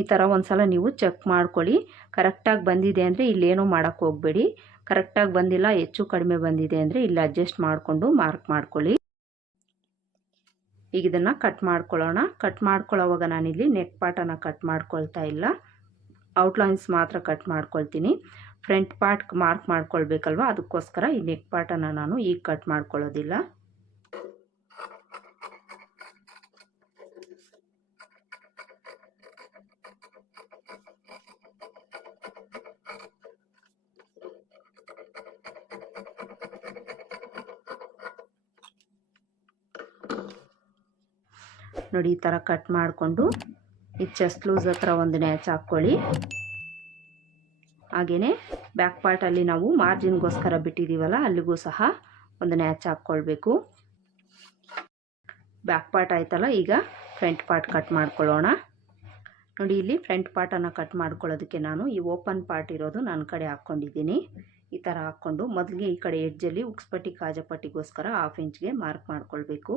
ಈ ಥರ ಒಂದು ಸಲ ನೀವು ಚೆಕ್ ಮಾಡ್ಕೊಳ್ಳಿ. ಕರೆಕ್ಟಾಗಿ ಬಂದಿದೆ ಅಂದರೆ ಇಲ್ಲೇನೂ ಮಾಡೋಕ್ಕೆ ಹೋಗಬೇಡಿ. ಕರೆಕ್ಟಾಗಿ ಬಂದಿಲ್ಲ, ಹೆಚ್ಚು ಕಡಿಮೆ ಬಂದಿದೆ ಅಂದರೆ ಇಲ್ಲಿ ಅಡ್ಜಸ್ಟ್ ಮಾಡಿಕೊಂಡು ಮಾರ್ಕ್ ಮಾಡ್ಕೊಳ್ಳಿ. ಈಗ ಇದನ್ನು ಕಟ್ ಮಾಡ್ಕೊಳ್ಳೋಣ. ಕಟ್ ಮಾಡ್ಕೊಳ್ಳೋವಾಗ ನಾನಿಲ್ಲಿ ನೆಕ್ ಪಾರ್ಟನ್ನು ಕಟ್ ಮಾಡ್ಕೊಳ್ತಾ ಇಲ್ಲ. ಔಟ್ಲೈನ್ಸ್ ಮಾತ್ರ ಕಟ್ ಮಾಡ್ಕೊಳ್ತೀನಿ. ಫ್ರಂಟ್ ಪಾರ್ಟ್ ಮಾರ್ಕ್ ಮಾಡ್ಕೊಳ್ಬೇಕಲ್ವ? ಅದಕ್ಕೋಸ್ಕರ ಈ ನೆಕ್ ಪಾರ್ಟನ್ನು ನಾನು ಈಗ ಕಟ್ ಮಾಡ್ಕೊಳ್ಳೋದಿಲ್ಲ. ನೋಡಿ, ಈ ಥರ ಕಟ್ ಮಾಡಿಕೊಂಡು ಈ ಚೆಸ್ಟ್ ಲೂಸ್ ಹತ್ರ ಒಂದು ನ್ಯಾಚ್ ಹಾಕ್ಕೊಳ್ಳಿ. ಹಾಗೆಯೇ ಬ್ಯಾಕ್ ಪಾರ್ಟಲ್ಲಿ ನಾವು ಮಾರ್ಜಿನ್ಗೋಸ್ಕರ ಬಿಟ್ಟಿದ್ದೀವಲ್ಲ ಅಲ್ಲಿಗೂ ಸಹ ಒಂದು ನ್ಯಾಚ್ ಹಾಕ್ಕೊಳ್ಬೇಕು. ಬ್ಯಾಕ್ ಪಾರ್ಟ್ ಆಯ್ತಲ್ಲ, ಈಗ ಫ್ರಂಟ್ ಪಾರ್ಟ್ ಕಟ್ ಮಾಡ್ಕೊಳ್ಳೋಣ. ನೋಡಿ, ಇಲ್ಲಿ ಫ್ರಂಟ್ ಪಾರ್ಟನ್ನು ಕಟ್ ಮಾಡ್ಕೊಳ್ಳೋದಕ್ಕೆ ನಾನು ಈ ಓಪನ್ ಪಾರ್ಟ್ ಇರೋದು ನನ್ನ ಕಡೆ ಹಾಕ್ಕೊಂಡಿದ್ದೀನಿ. ಈ ಥರ ಹಾಕ್ಕೊಂಡು ಮೊದಲಿಗೆ ಈ ಕಡೆ ಎಡ್ಜಲ್ಲಿ ಉಕ್ಸ್ಪಟ್ಟಿ, ಕಾಜಪಟ್ಟಿಗೋಸ್ಕರ ಹಾಫ್ ಇಂಚ್ಗೆ ಮಾರ್ಕ್ ಮಾಡ್ಕೊಳ್ಬೇಕು.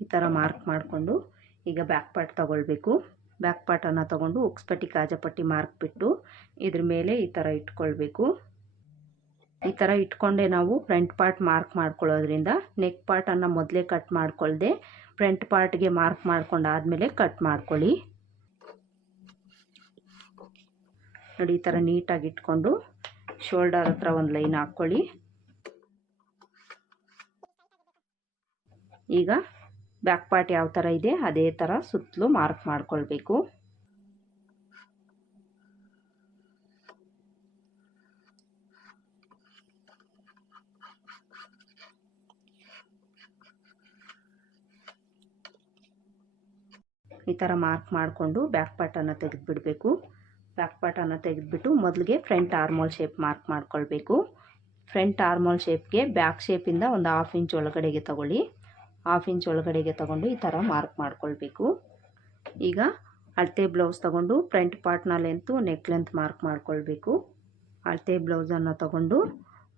ಈ ಥರ ಮಾರ್ಕ್ ಮಾಡಿಕೊಂಡು ಈಗ ಬ್ಯಾಕ್ ಪಾರ್ಟ್ ತಗೊಳ್ಬೇಕು. ಬ್ಯಾಕ್ ಪಾರ್ಟನ್ನು ತೊಗೊಂಡು ಉಕ್ಸ್ಪಟ್ಟಿ ಕಾಜಪಟ್ಟಿ ಮಾರ್ಕ್ ಬಿಟ್ಟು ಇದ್ರ ಮೇಲೆ ಈ ಥರ ಇಟ್ಕೊಳ್ಬೇಕು. ಈ ಥರ ಇಟ್ಕೊಂಡೆ ನಾವು ಫ್ರಂಟ್ ಪಾರ್ಟ್ ಮಾರ್ಕ್ ಮಾಡ್ಕೊಳ್ಳೋದ್ರಿಂದ ನೆಕ್ ಪಾರ್ಟನ್ನು ಮೊದಲೇ ಕಟ್ ಮಾಡ್ಕೊಳ್ದೆ ಫ್ರಂಟ್ ಪಾರ್ಟ್ಗೆ ಮಾರ್ಕ್ ಮಾಡ್ಕೊಂಡಾದಮೇಲೆ ಕಟ್ ಮಾಡ್ಕೊಳ್ಳಿ. ನೋಡಿ ಈ ಥರ ನೀಟಾಗಿ ಇಟ್ಕೊಂಡು ಶೋಲ್ಡರ್ ಹತ್ರ ಒಂದು ಲೈನ್ ಹಾಕ್ಕೊಳ್ಳಿ. ಈಗ ಬ್ಯಾಕ್ ಪಾರ್ಟ್ ಯಾವ ಥರ ಇದೆ, ಅದೇ ಥರ ಸುತ್ತಲೂ ಮಾರ್ಕ್ ಮಾಡಿಕೊಳ್ಬೇಕು. ಈ ಥರ ಮಾರ್ಕ್ ಮಾಡಿಕೊಂಡು ಬ್ಯಾಕ್ ಪಾರ್ಟನ್ನು ತೆಗೆದುಬಿಡಬೇಕು. ಬ್ಯಾಕ್ ಪಾರ್ಟನ್ನು ತೆಗೆದುಬಿಟ್ಟು ಮೊದಲಿಗೆ ಫ್ರಂಟ್ ಆರ್ಮೋಲ್ ಶೇಪ್ ಮಾರ್ಕ್ ಮಾಡಿಕೊಳ್ಬೇಕು. ಫ್ರಂಟ್ ಆರ್ಮೋಲ್ ಶೇಪ್ಗೆ ಬ್ಯಾಕ್ ಶೇಪಿಂದ ಒಂದು ಹಾಫ್ ಇಂಚ್ ಒಳಗಡೆಗೆ ತಗೊಳ್ಳಿ. ಹಾಫ್ ಇಂಚ್ ಒಳಗಡೆಗೆ ತಗೊಂಡು ಈ ಥರ ಮಾರ್ಕ್ ಮಾಡ್ಕೊಳ್ಬೇಕು. ಈಗ ಅಳತೆ ಬ್ಲೌಸ್ ತಗೊಂಡು ಫ್ರಂಟ್ ಪಾರ್ಟ್ನ ಲೆಂತು ನೆಕ್ ಲೆಂತ್ ಮಾರ್ಕ್ ಮಾಡ್ಕೊಳ್ಬೇಕು. ಅಳತೆ ಬ್ಲೌಸನ್ನು ತಗೊಂಡು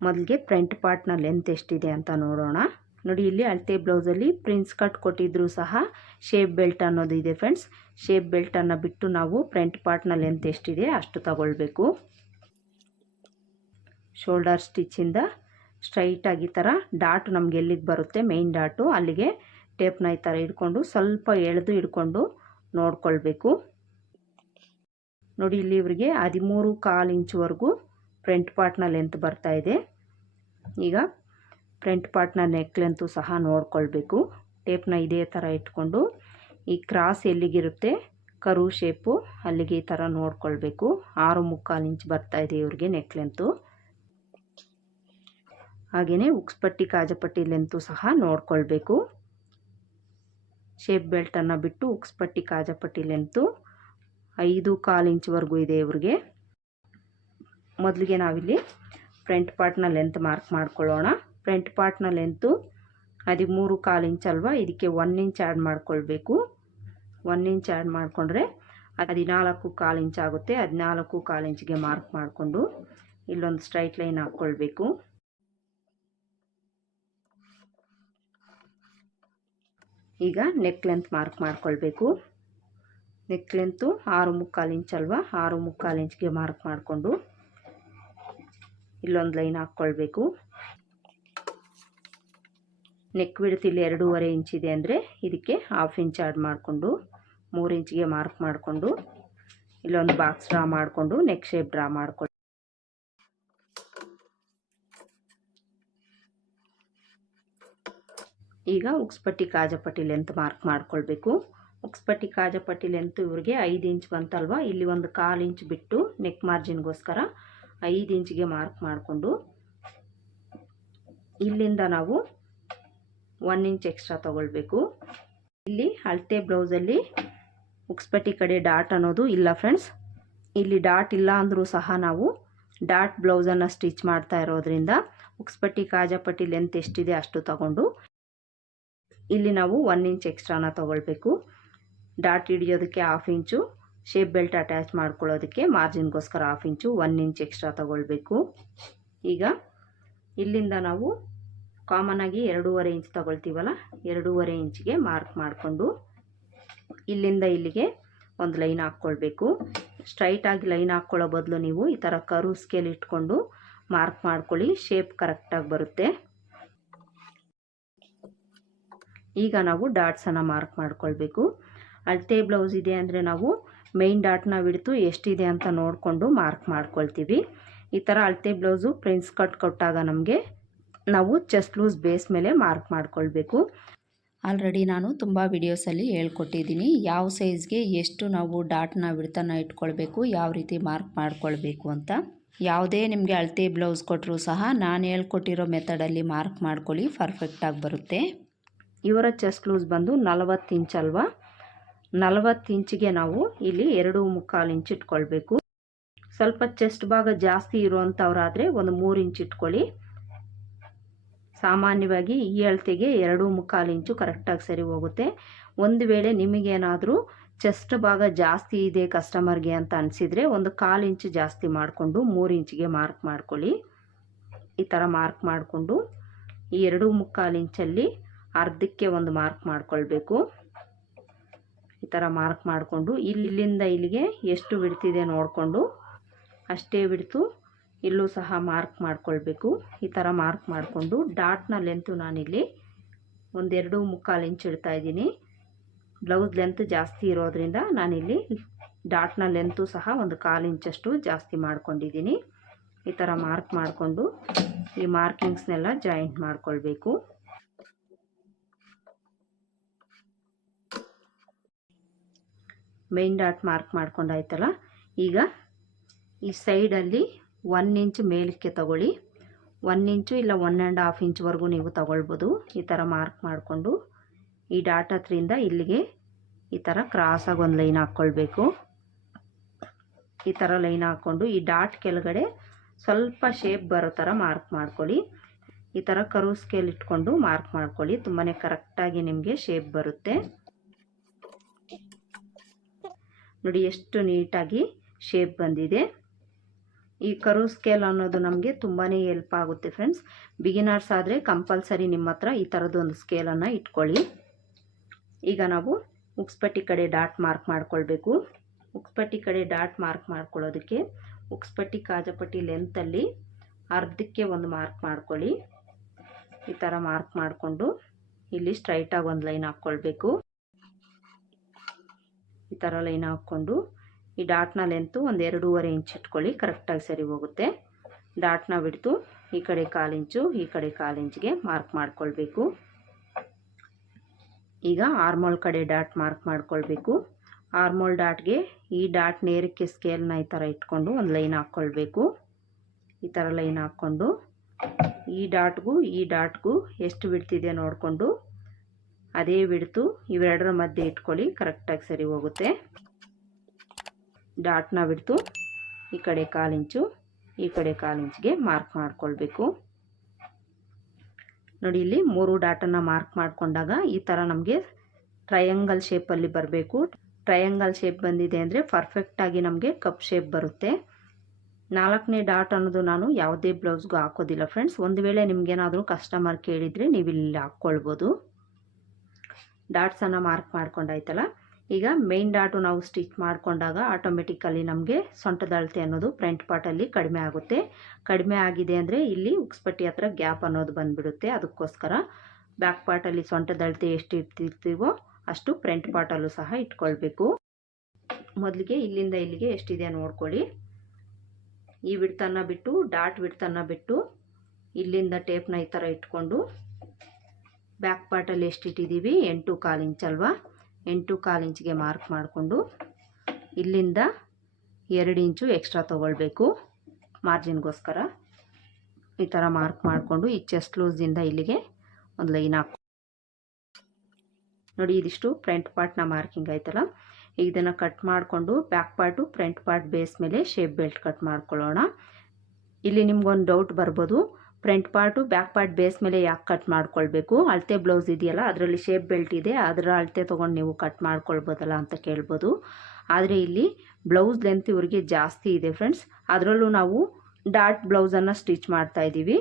ಮೊದಲಿಗೆ ಫ್ರಂಟ್ ಪಾರ್ಟ್ನ ಲೆಂತ್ ಎಷ್ಟಿದೆ ಅಂತ ನೋಡೋಣ. ನೋಡಿ, ಇಲ್ಲಿ ಅಳತೆ ಬ್ಲೌಸಲ್ಲಿ ಪ್ರಿನ್ಸ್ ಕಟ್ ಕೊಟ್ಟಿದ್ರು ಸಹ ಶೇಪ್ ಬೆಲ್ಟ್ ಅನ್ನೋದು ಇದೆ ಫ್ರೆಂಡ್ಸ್ ಶೇಪ್ ಬೆಲ್ಟನ್ನು ಬಿಟ್ಟು ನಾವು ಫ್ರಂಟ್ ಪಾರ್ಟ್ನ ಲೆಂತ್ ಎಷ್ಟಿದೆ ಅಷ್ಟು ತಗೊಳ್ಬೇಕು. ಶೋಲ್ಡರ್ ಸ್ಟಿಚ್ಚಿಂದ ಸ್ಟ್ರೈಟಾಗಿ ಈ ಥರ ಡಾಟ್ ನಮ್ಗೆ ಎಲ್ಲಿಗೆ ಬರುತ್ತೆ? ಮೇಯ್ನ್ ಡಾಟು ಅಲ್ಲಿಗೆ ಟೇಪ್ನ ಈ ಥರ ಹಿಡ್ಕೊಂಡು ಸ್ವಲ್ಪ ಎಳೆದು ಹಿಡ್ಕೊಂಡು ನೋಡ್ಕೊಳ್ಬೇಕು. ನೋಡಿ, ಇಲ್ಲಿ ಇವರಿಗೆ ಹದಿಮೂರು ಕಾಲು ಇಂಚ್ವರೆಗೂ ಫ್ರಂಟ್ ಪಾರ್ಟ್ನ ಲೆಂತ್ ಬರ್ತಾ ಇದೆ. ಈಗ ಫ್ರಂಟ್ ಪಾರ್ಟ್ನ ನೆಕ್ ಲೆಂತು ಸಹ ನೋಡ್ಕೊಳ್ಬೇಕು. ಟೇಪ್ನ ಇದೇ ಥರ ಇಟ್ಕೊಂಡು ಈ ಕ್ರಾಸ್ ಎಲ್ಲಿಗಿರುತ್ತೆ? ಕರು ಶೇಪು ಅಲ್ಲಿಗೆ ಈ ಥರ ನೋಡ್ಕೊಳ್ಬೇಕು. ಆರು ಮುಕ್ಕಾಲು ಇಂಚ್ ಬರ್ತಾ ಇದೆ ಇವ್ರಿಗೆ ನೆಕ್ ಲೆಂತು ಹಾಗೆಯೇ ಉಕ್ಸ್ಪಟ್ಟಿ ಕಾಜಪಟ್ಟಿ ಲೆಂತು ಸಹ ನೋಡ್ಕೊಳ್ಬೇಕು. ಶೇಪ್ ಬೆಲ್ಟನ್ನು ಬಿಟ್ಟು ಉಕ್ಸ್ಪಟ್ಟಿ ಕಾಜಪಟ್ಟಿ ಲೆಂತು ಐದು ಕಾಲು ಇಂಚ್ವರೆಗೂ ಇದೆ ಇವ್ರಿಗೆ. ಮೊದಲಿಗೆ ನಾವಿಲ್ಲಿ ಫ್ರಂಟ್ ಪಾರ್ಟ್ನ ಲೆಂತ್ ಮಾರ್ಕ್ ಮಾಡ್ಕೊಳ್ಳೋಣ. ಫ್ರಂಟ್ ಪಾರ್ಟ್ನ ಲೆಂತು ಹದಿಮೂರು ಕಾಲು ಇಂಚ್ ಅಲ್ವಾ? ಇದಕ್ಕೆ ಒನ್ ಇಂಚ್ ಆ್ಯಡ್ ಮಾಡ್ಕೊಳ್ಬೇಕು. ಒನ್ ಇಂಚ್ ಆ್ಯಡ್ ಮಾಡಿಕೊಂಡ್ರೆ ಹದಿನಾಲ್ಕು ಕಾಲು ಇಂಚ್ ಆಗುತ್ತೆ. ಹದಿನಾಲ್ಕು ಕಾಲು ಇಂಚ್ಗೆ ಮಾರ್ಕ್ ಮಾಡಿಕೊಂಡು ಇಲ್ಲೊಂದು ಸ್ಟ್ರೈಟ್ ಲೈನ್ ಹಾಕ್ಕೊಳ್ಬೇಕು. ಈಗ ನೆಕ್ ಲೆಂತ್ ಮಾರ್ಕ್ ಮಾಡ್ಕೊಳ್ಬೇಕು. ನೆಕ್ ಲೆಂತು ಆರು ಮುಕ್ಕಾಲು ಇಂಚ್ ಅಲ್ವಾ? ಆರು ಮುಕ್ಕಾಲು ಇಂಚ್ಗೆ ಮಾರ್ಕ್ ಮಾಡಿಕೊಂಡು ಇಲ್ಲೊಂದು ಲೈನ್ ಹಾಕ್ಕೊಳ್ಬೇಕು. ನೆಕ್ ಬಿಡ್ತು ಇಲ್ಲಿ ಎರಡೂವರೆ ಇಂಚ್ ಇದೆ ಅಂದರೆ ಇದಕ್ಕೆ ಹಾಫ್ ಇಂಚ್ ಆ್ಯಡ್ ಮಾಡಿಕೊಂಡು ಮೂರು ಇಂಚ್ಗೆ ಮಾರ್ಕ್ ಮಾಡಿಕೊಂಡು ಇಲ್ಲೊಂದು ಬಾಕ್ಸ್ ಡ್ರಾ ಮಾಡಿಕೊಂಡು ನೆಕ್ ಶೇಪ್ ಡ್ರಾ ಮಾಡ್ಕೊಳ್ಳಿ ಈಗ ಉಕ್ಸ್ಪಟ್ಟಿ ಕಾಜಪಟ್ಟಿ ಲೆಂತ್ ಮಾರ್ಕ್ ಮಾಡ್ಕೊಳ್ಬೇಕು. ಉಕ್ಸ್ಪಟ್ಟಿ ಕಾಜಪಟ್ಟಿ ಲೆಂತ್ ಇವ್ರಿಗೆ ಐದು ಇಂಚ್ ಬಂತಲ್ವ? ಇಲ್ಲಿ ಒಂದು ಕಾಲು ಇಂಚ್ ಬಿಟ್ಟು ನೆಕ್ ಮಾರ್ಜಿನ್ಗೋಸ್ಕರ ಐದು ಇಂಚಿಗೆ ಮಾರ್ಕ್ ಮಾಡಿಕೊಂಡು ಇಲ್ಲಿಂದ ನಾವು ಒನ್ ಇಂಚ್ ಎಕ್ಸ್ಟ್ರಾ ತಗೊಳ್ಬೇಕು. ಇಲ್ಲಿ ಅಳತೆ ಬ್ಲೌಸಲ್ಲಿ ಉಕ್ಸ್ಪಟ್ಟಿ ಕಡೆ ಡಾಟ್ ಅನ್ನೋದು ಇಲ್ಲ ಫ್ರೆಂಡ್ಸ್ ಇಲ್ಲಿ ಡಾಟ್ ಇಲ್ಲ ಅಂದರೂ ಸಹ ನಾವು ಡಾಟ್ ಬ್ಲೌಸನ್ನು ಸ್ಟಿಚ್ ಮಾಡ್ತಾ ಇರೋದ್ರಿಂದ ಉಕ್ಸ್ಪಟ್ಟಿ ಕಾಜಪಟ್ಟಿ ಲೆಂತ್ ಎಷ್ಟಿದೆ ಅಷ್ಟು ತಗೊಂಡು ಇಲ್ಲಿ ನಾವು ಒನ್ ಇಂಚ್ ಎಕ್ಸ್ಟ್ರಾನ ತಗೊಳ್ಬೇಕು. ಡಾಟ್ ಹಿಡಿಯೋದಕ್ಕೆ half inch shape belt attach ಮಾಡ್ಕೊಳ್ಳೋದಕ್ಕೆ ಮಾರ್ಜಿನ್ಗೋಸ್ಕರ half inch one inch extra ತಗೊಳ್ಬೇಕು. ಈಗ ಇಲ್ಲಿಂದ ನಾವು ಕಾಮನಾಗಿ ಎರಡೂವರೆ ಇಂಚ್ ತಗೊಳ್ತೀವಲ್ಲ, ಎರಡೂವರೆ ಇಂಚ್ಗೆ ಮಾರ್ಕ್ ಮಾಡಿಕೊಂಡು ಇಲ್ಲಿಂದ ಇಲ್ಲಿಗೆ ಒಂದು ಲೈನ್ ಹಾಕ್ಕೊಳ್ಬೇಕು. ಸ್ಟ್ರೈಟಾಗಿ ಲೈನ್ ಹಾಕ್ಕೊಳ್ಳೋ ಬದಲು ನೀವು ಈ ಥರ ಕರು ಸ್ಕೇಲ್ ಇಟ್ಕೊಂಡು ಮಾರ್ಕ್ ಮಾಡ್ಕೊಳ್ಳಿ ಶೇಪ್ ಕರೆಕ್ಟಾಗಿ ಬರುತ್ತೆ. ಈಗ ನಾವು ಡಾಟ್ಸನ್ನು ಮಾರ್ಕ್ ಮಾಡ್ಕೊಳ್ಬೇಕು. ಅಳತೆ ಬ್ಲೌಸ್ ಇದೆ ಅಂದರೆ ನಾವು ಮೈನ್ ಡಾಟ್ನ ಬಿಡ್ತು ಎಷ್ಟಿದೆ ಅಂತ ನೋಡಿಕೊಂಡು ಮಾರ್ಕ್ ಮಾಡ್ಕೊಳ್ತೀವಿ. ಈ ಥರ ಅಳತೆ ಬ್ಲೌಸು ಪ್ರಿನ್ಸ್ ಕಟ್ ಕೊಟ್ಟಾಗ ನಮಗೆ ನಾವು ಚೆಸ್ಟ್ ಲೂಸ್ ಬೇಸ್ ಮೇಲೆ ಮಾರ್ಕ್ ಮಾಡ್ಕೊಳ್ಬೇಕು. ಆಲ್ರೆಡಿ ನಾನು ತುಂಬ ವಿಡಿಯೋಸಲ್ಲಿ ಹೇಳ್ಕೊಟ್ಟಿದ್ದೀನಿ ಯಾವ ಸೈಜ್ಗೆ ಎಷ್ಟು ನಾವು ಡಾಟ್ನ ಬಿಡ್ತನ ಇಟ್ಕೊಳ್ಬೇಕು, ಯಾವ ರೀತಿ ಮಾರ್ಕ್ ಮಾಡ್ಕೊಳ್ಬೇಕು ಅಂತ. ಯಾವುದೇ ನಿಮಗೆ ಅಳತೆ ಬ್ಲೌಸ್ ಕೊಟ್ಟರೂ ಸಹ ನಾನು ಹೇಳ್ಕೊಟ್ಟಿರೋ ಮೆಥಡಲ್ಲಿ ಮಾರ್ಕ್ ಮಾಡ್ಕೊಳ್ಳಿ ಪರ್ಫೆಕ್ಟಾಗಿ ಬರುತ್ತೆ. ಇವರ ಚೆಸ್ಟ್ ಲೂಸ್ ಬಂದು ನಲವತ್ತು ಇಂಚ್ ಅಲ್ವಾ? ನಲವತ್ತು ಇಂಚಿಗೆ ನಾವು ಇಲ್ಲಿ ಎರಡು ಮುಕ್ಕಾಲು ಇಂಚ್ ಇಟ್ಕೊಳ್ಬೇಕು. ಸ್ವಲ್ಪ ಚೆಸ್ಟ್ ಭಾಗ ಜಾಸ್ತಿ ಇರುವಂಥವ್ರಾದರೆ ಒಂದು ಮೂರು ಇಂಚ್ ಇಟ್ಕೊಳ್ಳಿ. ಸಾಮಾನ್ಯವಾಗಿ ಈ ಅಳತೆಗೆ ಎರಡು ಮುಕ್ಕಾಲು ಇಂಚು ಕರೆಕ್ಟಾಗಿ ಸರಿ ಹೋಗುತ್ತೆ. ಒಂದು ವೇಳೆ ನಿಮಗೇನಾದರೂ ಚೆಸ್ಟ್ ಭಾಗ ಜಾಸ್ತಿ ಇದೆ ಕಸ್ಟಮರ್ಗೆ ಅಂತ ಅನಿಸಿದರೆ ಒಂದು ಕಾಲು ಇಂಚು ಜಾಸ್ತಿ ಮಾಡಿಕೊಂಡು ಮೂರು ಇಂಚಿಗೆ ಮಾರ್ಕ್ ಮಾಡ್ಕೊಳ್ಳಿ. ಈ ಥರ ಮಾರ್ಕ್ ಮಾಡಿಕೊಂಡು ಈ ಎರಡು ಮುಕ್ಕಾಲು ಇಂಚಲ್ಲಿ ಅರ್ಧಕ್ಕೆ ಒಂದು ಮಾರ್ಕ್ ಮಾಡ್ಕೊಳ್ಬೇಕು. ಈ ಥರ ಮಾರ್ಕ್ ಮಾಡಿಕೊಂಡು ಇಲ್ಲಿಂದ ಇಲ್ಲಿಗೆ ಎಷ್ಟು ಬಿಡ್ತಿದೆ ನೋಡಿಕೊಂಡು ಅಷ್ಟೇ ಬಿಡ್ತು. ಇಲ್ಲೂ ಸಹ ಮಾರ್ಕ್ ಮಾಡ್ಕೊಳ್ಬೇಕು. ಈ ಥರ ಮಾರ್ಕ್ ಮಾಡಿಕೊಂಡು ಡಾಟ್ನ ಲೆಂತು ನಾನಿಲ್ಲಿ ಒಂದೆರಡು ಮುಕ್ಕಾಲು ಇಂಚ್ ಇಡ್ತಾ ಇದ್ದೀನಿ. ಬ್ಲೌಸ್ ಲೆಂತ್ ಜಾಸ್ತಿ ಇರೋದ್ರಿಂದ ನಾನಿಲ್ಲಿ ಡಾಟ್ನ ಲೆಂತು ಸಹ ಒಂದು ಕಾಲು ಇಂಚಷ್ಟು ಜಾಸ್ತಿ ಮಾಡ್ಕೊಂಡಿದ್ದೀನಿ. ಈ ಥರ ಮಾರ್ಕ್ ಮಾಡಿಕೊಂಡು ಈ ಮಾರ್ಕಿಂಗ್ಸ್ನೆಲ್ಲ ಜಾಯಿಂಟ್ ಮಾಡ್ಕೊಳ್ಬೇಕು. ಮೈನ್ ಡಾಟ್ ಮಾರ್ಕ್ ಮಾಡ್ಕೊಂಡಾಯ್ತಲ್ಲ ಈಗ ಈ ಸೈಡಲ್ಲಿ ಒನ್ ಇಂಚ್ ಮೇಲಕ್ಕೆ ತಗೊಳ್ಳಿ. ಒನ್ ಇಂಚು ಇಲ್ಲ ಒನ್ ಆ್ಯಂಡ್ ಹಾಫ್ ಇಂಚ್ವರೆಗೂ ನೀವು ತಗೊಳ್ಬೋದು. ಈ ಥರ ಮಾರ್ಕ್ ಮಾಡಿಕೊಂಡು ಈ ಡಾಟ್ ಹತ್ರಿಂದ ಇಲ್ಲಿಗೆ ಈ ಥರ ಕ್ರಾಸಾಗಿ ಒಂದು ಲೈನ್ ಹಾಕ್ಕೊಳ್ಬೇಕು. ಈ ಥರ ಲೈನ್ ಹಾಕ್ಕೊಂಡು ಈ ಡಾಟ್ ಕೆಳಗಡೆ ಸ್ವಲ್ಪ ಶೇಪ್ ಬರೋ ಥರ ಮಾರ್ಕ್ ಮಾಡ್ಕೊಳ್ಳಿ. ಈ ಥರ ಕರು ಸ್ಕೇಲ್ ಇಟ್ಕೊಂಡು ಮಾರ್ಕ್ ಮಾಡ್ಕೊಳ್ಳಿ. ತುಂಬಾ ಕರೆಕ್ಟಾಗಿ ನಿಮಗೆ ಶೇಪ್ ಬರುತ್ತೆ. ನೋಡಿ ಎಷ್ಟು ನೀಟಾಗಿ ಶೇಪ್ ಬಂದಿದೆ. ಈ ಕರು ಸ್ಕೇಲ್ ಅನ್ನೋದು ನಮಗೆ ತುಂಬಾ ಹೆಲ್ಪ್ ಆಗುತ್ತೆ ಫ್ರೆಂಡ್ಸ್ ಬಿಗಿನರ್ಸ್ ಆದರೆ ಕಂಪಲ್ಸರಿ ನಿಮ್ಮ ಹತ್ರ ಈ ಥರದ್ದೊಂದು ಸ್ಕೇಲನ್ನು ಇಟ್ಕೊಳ್ಳಿ. ಈಗ ನಾವು ಉಕ್ಸ್ಪಟ್ಟಿ ಕಡೆ ಡಾಟ್ ಮಾರ್ಕ್ ಮಾಡ್ಕೊಳ್ಬೇಕು. ಉಕ್ಸ್ಪಟ್ಟಿ ಕಡೆ ಡಾಟ್ ಮಾರ್ಕ್ ಮಾಡ್ಕೊಳ್ಳೋದಕ್ಕೆ ಉಕ್ಸ್ಪಟ್ಟಿ ಕಾಜಪಟ್ಟಿ ಲೆಂತಲ್ಲಿ ಅರ್ಧಕ್ಕೆ ಒಂದು ಮಾರ್ಕ್ ಮಾಡ್ಕೊಳ್ಳಿ. ಈ ಥರ ಮಾರ್ಕ್ ಮಾಡಿಕೊಂಡು ಇಲ್ಲಿ ಸ್ಟ್ರೈಟಾಗಿ ಒಂದು ಲೈನ್ ಹಾಕ್ಕೊಳ್ಬೇಕು. ಈ ಥರ ಲೈನ್ ಹಾಕ್ಕೊಂಡು ಈ ಡಾಟ್ನ ಲೆಂತು ಒಂದು ಎರಡೂವರೆ ಇಂಚ್ ಇಟ್ಕೊಳ್ಳಿ. ಕರೆಕ್ಟಾಗಿ ಸರಿ ಹೋಗುತ್ತೆ. ಡಾಟ್ನ ಬಿಡ್ತು ಈ ಕಡೆ ಕಾಲು ಇಂಚು, ಈ ಕಡೆ ಕಾಲು ಇಂಚ್ಗೆ ಮಾರ್ಕ್ ಮಾಡ್ಕೊಳ್ಬೇಕು. ಈಗ ಆರ್ಮೋಲ್ ಕಡೆ ಡಾಟ್ ಮಾರ್ಕ್ ಮಾಡ್ಕೊಳ್ಬೇಕು. ಆರ್ಮೋಲ್ ಡಾಟ್ಗೆ ಈ ಡಾಟ್ ನೇರಕ್ಕೆ ಸ್ಕೇಲ್ನ ಈ ಥರ ಇಟ್ಕೊಂಡು ಒಂದು ಲೈನ್ ಹಾಕ್ಕೊಳ್ಬೇಕು. ಈ ಥರ ಲೈನ್ ಹಾಕ್ಕೊಂಡು ಈ ಡಾಟ್ಗೂ ಈ ಡಾಟ್ಗೂ ಎಷ್ಟು ಬಿಡ್ತಿದೆ ನೋಡಿಕೊಂಡು ಅದೇ ಬಿಡ್ತು. ಇವೆರಡರ ಮಧ್ಯೆ ಇಟ್ಕೊಳ್ಳಿ. ಕರೆಕ್ಟಾಗಿ ಸರಿ ಹೋಗುತ್ತೆ. ಡಾಟ್ನ ಬಿಡ್ತು. ಈ ಕಡೆ ಕಾಲಿಂಚು ಈ ಕಡೆ ಕಾಲಿಂಚಿಗೆ ಮಾರ್ಕ್ ಮಾಡ್ಕೊಳ್ಬೇಕು. ನೋಡಿ, ಇಲ್ಲಿ ಮೂರು ಡಾಟನ್ನು ಮಾರ್ಕ್ ಮಾಡಿಕೊಂಡಾಗ ಈ ಥರ ನಮಗೆ ಟ್ರಯಾಂಗಲ್ ಶೇಪಲ್ಲಿ ಬರಬೇಕು. ಟ್ರಯಾಂಗಲ್ ಶೇಪ್ ಬಂದಿದೆ ಅಂದರೆ ಪರ್ಫೆಕ್ಟಾಗಿ ನಮಗೆ ಕಪ್ ಶೇಪ್ ಬರುತ್ತೆ. ನಾಲ್ಕನೇ ಡಾಟ್ ಅನ್ನೋದು ನಾನು ಯಾವುದೇ ಬ್ಲೌಸ್ಗೂ ಹಾಕೋದಿಲ್ಲ ಫ್ರೆಂಡ್ಸ್. ಒಂದು ವೇಳೆ ನಿಮಗೇನಾದರೂ ಕಸ್ಟಮರ್ ಕೇಳಿದರೆ ನೀವು ಇಲ್ಲಿ ಹಾಕ್ಕೊಳ್ಬೋದು. ಡಾಟ್ಸನ್ನು ಮಾರ್ಕ್ ಮಾಡ್ಕೊಂಡಾಯ್ತಲ್ಲ? ಈಗ ಮೇನ್ ಡಾಟು ನಾವು ಸ್ಟಿಚ್ ಮಾಡಿಕೊಂಡಾಗ ಆಟೋಮೆಟಿಕಲಿ ನಮಗೆ ಸೊಂಟದ ಅಳತೆ ಅನ್ನೋದು ಫ್ರಂಟ್ ಪಾರ್ಟಲ್ಲಿ ಕಡಿಮೆ ಆಗುತ್ತೆ. ಕಡಿಮೆ ಆಗಿದೆ ಅಂದರೆ ಇಲ್ಲಿ ಉಕ್ಸ್ಪಟ್ಟಿ ಹತ್ರ ಗ್ಯಾಪ್ ಅನ್ನೋದು ಬಂದುಬಿಡುತ್ತೆ. ಅದಕ್ಕೋಸ್ಕರ ಬ್ಯಾಕ್ ಪಾರ್ಟಲ್ಲಿ ಸೊಂಟದ ಅಳತೆ ಎಷ್ಟು ಇರ್ತಿರ್ತೀವೋ ಅಷ್ಟು ಫ್ರಂಟ್ ಪಾರ್ಟಲ್ಲೂ ಸಹ ಇಟ್ಕೊಳ್ಬೇಕು. ಮೊದಲಿಗೆ ಇಲ್ಲಿಂದ ಇಲ್ಲಿಗೆ ಎಷ್ಟಿದೆ ನೋಡ್ಕೊಳ್ಳಿ. ಈ ಬಿಡ್ತನ್ನು ಬಿಟ್ಟು ಡಾಟ್ ಬಿಡ್ತನ್ನು ಬಿಟ್ಟು ಇಲ್ಲಿಂದ ಟೇಪ್ನ ಈ ಥರ ಇಟ್ಕೊಂಡು ಬ್ಯಾಕ್ ಪಾರ್ಟಲ್ಲಿ ಎಷ್ಟು ಇಟ್ಟಿದ್ದೀವಿ ಎಂಟು ಕಾಲು ಇಂಚ್ ಅಲ್ವಾ? ಎಂಟು ಕಾಲು ಇಂಚ್ಗೆ ಮಾರ್ಕ್ ಮಾಡಿಕೊಂಡು ಇಲ್ಲಿಂದ ಎರಡು ಇಂಚು ಎಕ್ಸ್ಟ್ರಾ ತೊಗೊಳ್ಬೇಕು ಮಾರ್ಜಿನ್ಗೋಸ್ಕರ ಈ ಥರ ಮಾರ್ಕ್ ಮಾಡಿಕೊಂಡು ಈ ಚೆಸ್ಟ್ ಲೂಸಿಂದ ಇಲ್ಲಿಗೆ ಒಂದು ಲೈನ್ ಹಾಕಿ ನೋಡಿ, ಇದಿಷ್ಟು ಫ್ರಂಟ್ ಪಾರ್ಟ್ನ ಮಾರ್ಕಿಂಗ್ ಆಯ್ತಲ್ಲ? ಇದನ್ನು ಕಟ್ ಮಾಡಿಕೊಂಡು back part front part base ಮೇಲೆ ಶೇಪ್ ಬೆಲ್ಟ್ ಕಟ್ ಮಾಡ್ಕೊಳ್ಳೋಣ. ಇಲ್ಲಿ ನಿಮ್ಗೊಂದು ಡೌಟ್ ಬರ್ಬೋದು. Front part, back part base ಮೇಲೆ ಯಾಕೆ ಕಟ್ ಮಾಡ್ಕೊಳ್ಬೇಕು? ಅಳತೆ ಬ್ಲೌಸ್ ಇದೆಯಲ್ಲ, ಅದರಲ್ಲಿ ಶೇಪ್ ಬೆಲ್ಟ್ ಇದೆ, ಅದರ ಅಳತೆ ತೊಗೊಂಡು ನೀವು ಕಟ್ ಮಾಡ್ಕೊಳ್ಬೋದಲ್ಲ ಅಂತ ಕೇಳ್ಬೋದು. ಆದರೆ ಇಲ್ಲಿ ಬ್ಲೌಸ್ ಲೆಂತ್ ಇವರಿಗೆ ಜಾಸ್ತಿ ಇದೆ ಫ್ರೆಂಡ್ಸ್. ಅದರಲ್ಲೂ ನಾವು ಡಾಟ್ ಬ್ಲೌಸನ್ನು ಸ್ಟಿಚ್ ಮಾಡ್ತಾ ಇದ್ದೀವಿ.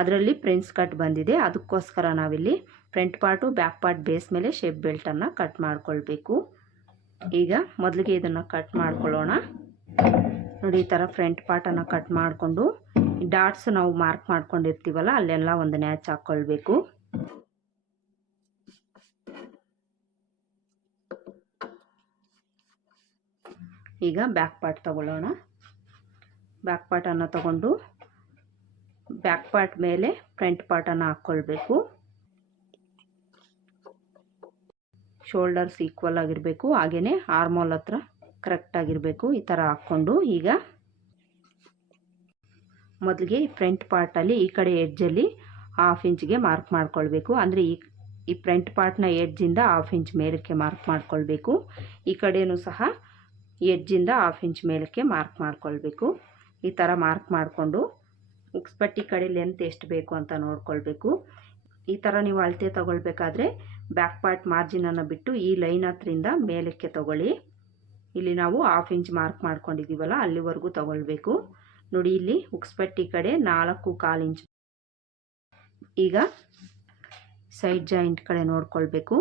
ಅದರಲ್ಲಿ ಪ್ರಿನ್ಸ್ ಕಟ್ ಬಂದಿದೆ, ಅದಕ್ಕೋಸ್ಕರ ನಾವಿಲ್ಲಿ front part, back part base ಮೇಲೆ ಶೇಪ್ ಬೆಲ್ಟನ್ನು ಕಟ್ ಮಾಡ್ಕೊಳ್ಬೇಕು. ಈಗ ಮೊದಲಿಗೆ ಇದನ್ನು ಕಟ್ ಮಾಡ್ಕೊಳ್ಳೋಣ. ನೋಡಿ, ಈ ಥರ ಫ್ರಂಟ್ ಪಾರ್ಟನ್ನು ಕಟ್ ಮಾಡಿಕೊಂಡು ಡಾಟ್ಸ್ ನಾವು ಮಾರ್ಕ್ ಮಾಡ್ಕೊಂಡಿರ್ತೀವಲ್ಲ, ಅಲ್ಲೆಲ್ಲ ಒಂದು ನ್ಯಾಚ್ ಹಾಕ್ಕೊಳ್ಬೇಕು ಈಗ ಬ್ಯಾಕ್ ಪಾರ್ಟ್ ತಗೊಳ್ಳೋಣ. ಬ್ಯಾಕ್ ಪಾರ್ಟನ್ನು ತಗೊಂಡು ಬ್ಯಾಕ್ ಪಾರ್ಟ್ ಮೇಲೆ ಫ್ರಂಟ್ ಪಾರ್ಟನ್ನು ಹಾಕ್ಕೊಳ್ಬೇಕು ಶೋಲ್ಡರ್ಸ್ ಈಕ್ವಲ್ ಆಗಿರಬೇಕು ಹಾಗೆಯೇ ಆರ್ಮೋಲ್ ಹತ್ರ ಕರೆಕ್ಟಾಗಿರಬೇಕು ಈ ಥರ ಹಾಕ್ಕೊಂಡು ಈಗ ಮೊದಲಿಗೆ ಫ್ರಂಟ್ ಪಾರ್ಟಲ್ಲಿ ಈ ಕಡೆ ಎಡ್ಜಲ್ಲಿ ಹಾಫ್ ಇಂಚ್ಗೆ ಮಾರ್ಕ್ ಮಾಡ್ಕೊಳ್ಬೇಕು. ಅಂದರೆ ಈ ಈ ಫ್ರಂಟ್ ಪಾರ್ಟ್ನ ಎಡ್ಜಿಂದ ಹಾಫ್ ಇಂಚ್ ಮೇಲಕ್ಕೆ ಮಾರ್ಕ್ ಮಾಡ್ಕೊಳ್ಬೇಕು. ಈ ಕಡೆಯೂ ಸಹ ಎಡ್ಜಿಂದ ಹಾಫ್ ಇಂಚ್ ಮೇಲಕ್ಕೆ ಮಾರ್ಕ್ ಮಾಡ್ಕೊಳ್ಬೇಕು. ಈ ಥರ ಮಾರ್ಕ್ ಮಾಡಿಕೊಂಡು ಉಕ್ಸ್ಪಟ್ಟಿ ಕಡೆ ಲೆಂತ್ ಎಷ್ಟು ಬೇಕು ಅಂತ ನೋಡ್ಕೊಳ್ಬೇಕು. ಈ ಥರ ನೀವು ಅಳತೆ ತಗೊಳ್ಬೇಕಾದ್ರೆ ಬ್ಯಾಕ್ ಪಾರ್ಟ್ ಮಾರ್ಜಿನನ್ನು ಬಿಟ್ಟು ಈ ಲೈನ್ ಹತ್ರಿಂದ ಮೇಲಕ್ಕೆ ತಗೊಳ್ಳಿ. ಇಲ್ಲಿ ನಾವು ಹಾಫ್ ಇಂಚ್ ಮಾರ್ಕ್ ಮಾಡ್ಕೊಂಡಿದ್ದೀವಲ್ಲ, ಅಲ್ಲಿವರೆಗೂ ತಗೊಳ್ಬೇಕು. ನೋಡಿ ಇಲ್ಲಿ ಉಕ್ಸ್ಪಟ್ಟಿ ಕಡೆ ನಾಲ್ಕು ಕಾಲು ಇಂಚು. ಈಗ ಸೈಡ್ ಜಾಯಿಂಟ್ ಕಡೆ ನೋಡ್ಕೊಳ್ಬೇಕು.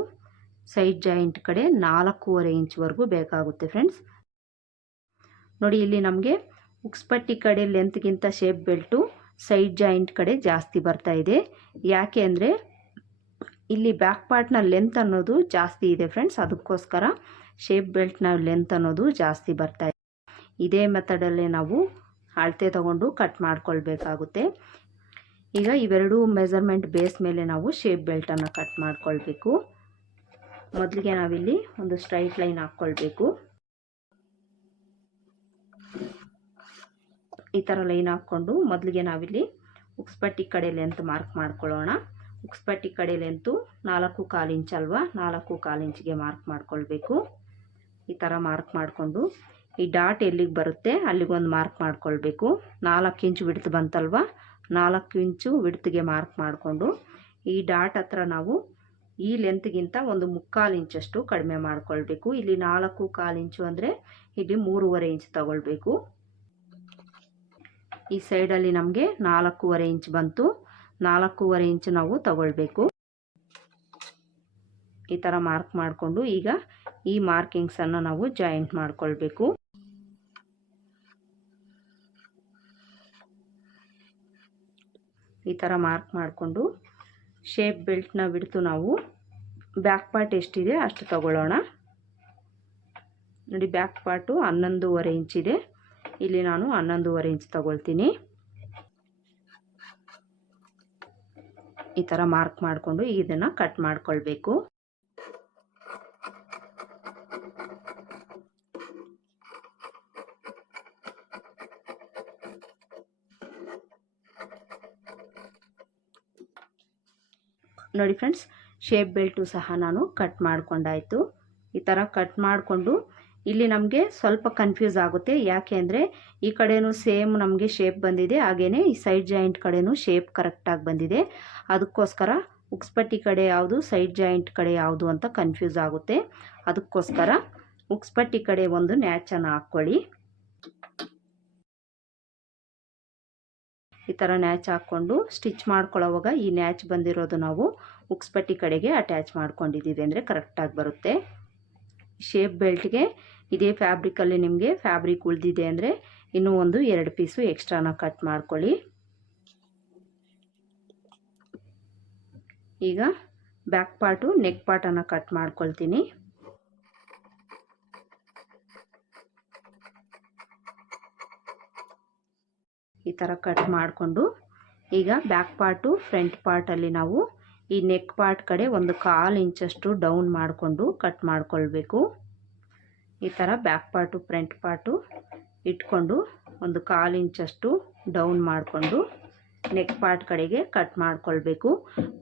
ಸೈಡ್ ಜಾಯಿಂಟ್ ಕಡೆ ನಾಲ್ಕೂವರೆ ಇಂಚ್ವರೆಗೂ ಬೇಕಾಗುತ್ತೆ ಫ್ರೆಂಡ್ಸ್. ನೋಡಿ ಇಲ್ಲಿ ನಮಗೆ ಉಕ್ಸ್ಪಟ್ಟಿ ಕಡೆ ಲೆಂತ್ಗಿಂತ ಶೇಪ್ ಬೆಲ್ಟು ಸೈಡ್ ಜಾಯಿಂಟ್ ಕಡೆ ಜಾಸ್ತಿ ಬರ್ತಾ ಇದೆ. ಯಾಕೆ ಅಂದರೆ ಇಲ್ಲಿ ಬ್ಯಾಕ್ ಪಾರ್ಟ್ನ ಲೆಂತ್ ಅನ್ನೋದು ಜಾಸ್ತಿ ಇದೆ ಫ್ರೆಂಡ್ಸ್. ಅದಕ್ಕೋಸ್ಕರ ಶೇಪ್ ಬೆಲ್ಟ್ನ ಲೆಂತ್ ಅನ್ನೋದು ಜಾಸ್ತಿ ಬರ್ತಾ ಇದೆ. ಇದೇ ಮೆಥಡಲ್ಲೇ ನಾವು ಅಳತೆ ತಗೊಂಡು ಕಟ್ ಮಾಡ್ಕೊಳ್ಬೇಕಾಗುತ್ತೆ. ಈಗ ಇವೆರಡು ಮೆಸರ್ಮೆಂಟ್ ಬೇಸ್ ಮೇಲೆ ನಾವು ಶೇಪ್ ಬೆಲ್ಟನ್ನು ಕಟ್ ಮಾಡ್ಕೊಳ್ಬೇಕು. ಮೊದಲಿಗೆ ನಾವಿಲ್ಲಿ ಒಂದು ಸ್ಟ್ರೈಟ್ ಲೈನ್ ಹಾಕ್ಕೊಳ್ಬೇಕು. ಈ ಥರ ಲೈನ್ ಹಾಕ್ಕೊಂಡು ಮೊದಲಿಗೆ ನಾವಿಲ್ಲಿ ಉಕ್ಸ್ಪಟ್ಟಿ ಕಡೆ ಲೆಂತ್ ಮಾರ್ಕ್ ಮಾಡ್ಕೊಳ್ಳೋಣ. ಉಕ್ಸ್ಪಟ್ಟಿ ಕಡೆ ಲೆಂತು ನಾಲ್ಕು ಕಾಲು ಅಲ್ವಾ? ನಾಲ್ಕು ಕಾಲು ಇಂಚಿಗೆ ಮಾರ್ಕ್ ಮಾಡ್ಕೊಳ್ಬೇಕು. ಈ ಥರ ಮಾರ್ಕ್ ಮಾಡಿಕೊಂಡು ಈ ಡಾಟ್ ಎಲ್ಲಿಗೆ ಬರುತ್ತೆ ಅಲ್ಲಿಗೊಂದು ಮಾರ್ಕ್ ಮಾಡ್ಕೊಳ್ಬೇಕು. ನಾಲ್ಕು ಇಂಚು ಬಿಡ್ತು ಬಂತಲ್ವ? ನಾಲ್ಕು ಇಂಚು ಬಿಡ್ತಿಗೆ ಮಾರ್ಕ್ ಮಾಡಿಕೊಂಡು ಈ ಡಾಟ್ ಹತ್ರ ನಾವು ಈ ಲೆಂತ್ಗಿಂತ ಒಂದು ಮುಕ್ಕಾಲು ಇಂಚಷ್ಟು ಕಡಿಮೆ ಮಾಡ್ಕೊಳ್ಬೇಕು. ಇಲ್ಲಿ ನಾಲ್ಕು ಕಾಲು ಇಂಚು ಅಂದರೆ ಇಲ್ಲಿ ಮೂರುವರೆ ಇಂಚ್ ತಗೊಳ್ಬೇಕು. ಈ ಸೈಡಲ್ಲಿ ನಮಗೆ ನಾಲ್ಕೂವರೆ ಇಂಚ್ ಬಂತು. ನಾಲ್ಕೂವರೆ ಇಂಚ್ ನಾವು ತಗೊಳ್ಬೇಕು. ಈ ಥರ ಮಾರ್ಕ್ ಮಾಡಿಕೊಂಡು ಈಗ ಈ ಮಾರ್ಕಿಂಗ್ಸನ್ನು ನಾವು ಜಾಯಿಂಟ್ ಮಾಡ್ಕೊಳ್ಬೇಕು. ಈ ಥರ ಮಾರ್ಕ್ ಮಾಡಿಕೊಂಡು ಶೇಪ್ ಬೆಲ್ಟ್ನ ಬಿಡ್ತು ನಾವು. ಬ್ಯಾಕ್ ಪಾರ್ಟ್ ಎಷ್ಟಿದೆ ಅಷ್ಟು ತಗೊಳ್ಳೋಣ. ನೋಡಿ ಬ್ಯಾಕ್ ಪಾರ್ಟು ಹನ್ನೊಂದೂವರೆ ಇಂಚಿದೆ ಇಲ್ಲಿ ನಾನು ಹನ್ನೊಂದೂವರೆ ಇಂಚ್ ತಗೊಳ್ತೀನಿ. ಈ ಥರ ಮಾರ್ಕ್ ಮಾಡಿಕೊಂಡು ಇದನ್ನು ಕಟ್ ಮಾಡ್ಕೊಳ್ಬೇಕು. ನೋಡಿ ಫ್ರೆಂಡ್ಸ್ ಶೇಪ್ ಬೆಲ್ಟು ಸಹ ನಾನು ಕಟ್ ಮಾಡಿಕೊಂಡಾಯಿತು. ಈ ಥರ ಕಟ್ ಮಾಡಿಕೊಂಡು ಇಲ್ಲಿ ನಮಗೆ ಸ್ವಲ್ಪ ಕನ್ಫ್ಯೂಸ್ ಆಗುತ್ತೆ. ಯಾಕೆ ಅಂದರೆ ಈ ಕಡೆಯೂ ಸೇಮ್ ನಮಗೆ ಶೇಪ್ ಬಂದಿದೆ. ಹಾಗೆಯೇ ಈ ಸೈಡ್ ಜಾಯಿಂಟ್ ಕಡೆಯೂ ಶೇಪ್ ಕರೆಕ್ಟಾಗಿ ಬಂದಿದೆ. ಅದಕ್ಕೋಸ್ಕರ ಉಕ್ಸ್ಪಟ್ಟಿ ಕಡೆ ಯಾವುದು ಸೈಡ್ ಜಾಯಿಂಟ್ ಕಡೆ ಯಾವುದು ಅಂತ ಕನ್ಫ್ಯೂಸ್ ಆಗುತ್ತೆ. ಅದಕ್ಕೋಸ್ಕರ ಉಕ್ಸ್ಪಟ್ಟಿ ಕಡೆ ಒಂದು ನ್ಯಾಚನ್ನು ಹಾಕ್ಕೊಳ್ಳಿ. ಈ ಥರ ನ್ಯಾಚ್ ಹಾಕ್ಕೊಂಡು ಸ್ಟಿಚ್ ಮಾಡ್ಕೊಳ್ಳೋವಾಗ ಈ ನ್ಯಾಚ್ ಬಂದಿರೋದು ನಾವು ಉಕ್ಸ್ಪಟ್ಟಿ ಕಡೆಗೆ ಅಟ್ಯಾಚ್ ಮಾಡ್ಕೊಂಡಿದ್ದೀವಿ ಅಂದರೆ ಕರೆಕ್ಟಾಗಿ ಬರುತ್ತೆ. ಶೇಪ್ ಬೆಲ್ಟ್ಗೆ ಇದೇ ಫ್ಯಾಬ್ರಿಕಲ್ಲಿ ನಿಮಗೆ ಫ್ಯಾಬ್ರಿಕ್ ಉಳಿದಿದೆ ಅಂದರೆ ಇನ್ನೂ ಒಂದು ಎರಡು ಪೀಸು ಎಕ್ಸ್ಟ್ರಾನ ಕಟ್ ಮಾಡ್ಕೊಳ್ಳಿ. ಈಗ ಬ್ಯಾಕ್ ಪಾರ್ಟು ನೆಕ್ ಪಾರ್ಟನ್ನು ಕಟ್ ಮಾಡ್ಕೊಳ್ತೀನಿ. ಈ ಥರ ಕಟ್ ಮಾಡಿಕೊಂಡು ಈಗ ಬ್ಯಾಕ್ ಪಾರ್ಟು ಫ್ರಂಟ್ ಪಾರ್ಟಲ್ಲಿ ನಾವು ಈ ನೆಕ್ ಪಾರ್ಟ್ ಕಡೆ ಒಂದು ಕಾಲು ಇಂಚಷ್ಟು ಡೌನ್ ಮಾಡಿಕೊಂಡು ಕಟ್ ಮಾಡಿಕೊಳ್ಬೇಕು. ಈ ಥರ ಬ್ಯಾಕ್ ಪಾರ್ಟು ಫ್ರಂಟ್ ಪಾರ್ಟು ಇಟ್ಕೊಂಡು ಒಂದು ಕಾಲು ಇಂಚಷ್ಟು ಡೌನ್ ಮಾಡಿಕೊಂಡು ನೆಕ್ ಪಾರ್ಟ್ ಕಡೆಗೆ ಕಟ್ ಮಾಡಿಕೊಳ್ಬೇಕು.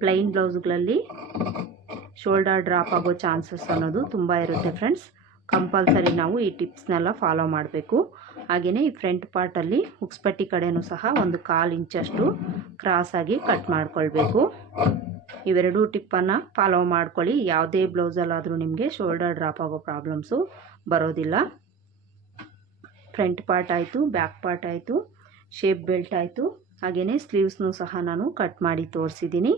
ಪ್ಲೈನ್ ಬ್ಲೌಸ್ಗಳಲ್ಲಿ ಶೋಲ್ಡರ್ ಡ್ರಾಪ್ ಆಗೋ ಚಾನ್ಸಸ್ ಅನ್ನೋದು ತುಂಬ ಇರುತ್ತೆ ಫ್ರೆಂಡ್ಸ್ ಕಂಪಲ್ಸರಿ ನಾವು ಈ ಟಿಪ್ಸ್ನೆಲ್ಲ ಫಾಲೋ ಮಾಡಬೇಕು. ಹಾಗೆಯೇ ಈ ಫ್ರಂಟ್ ಪಾರ್ಟಲ್ಲಿ ಉಕ್ಸ್ಪಟ್ಟಿ ಕಡೆಯೂ ಸಹ ಒಂದು ಕಾಲು ಇಂಚಷ್ಟು ಕ್ರಾಸಾಗಿ ಕಟ್ ಮಾಡ್ಕೊಳ್ಬೇಕು. ಇವೆರಡೂ ಟಿಪ್ಪನ್ನು ಫಾಲೋ ಮಾಡ್ಕೊಳ್ಳಿ. ಯಾವುದೇ ಬ್ಲೌಸಲ್ಲಾದರೂ ನಿಮಗೆ ಶೋಲ್ಡರ್ ಡ್ರಾಪ್ ಆಗೋ ಪ್ರಾಬ್ಲಮ್ಸು ಬರೋದಿಲ್ಲ. ಫ್ರಂಟ್ ಪಾರ್ಟ್ ಆಯಿತು, ಬ್ಯಾಕ್ ಪಾರ್ಟ್ ಆಯಿತು, ಶೇಪ್ ಬೆಲ್ಟ್ ಆಯಿತು ಹಾಗೆಯೇ ಸ್ಲೀವ್ಸ್ನು ಸಹ ನಾನು ಕಟ್ ಮಾಡಿ ತೋರಿಸಿದ್ದೀನಿ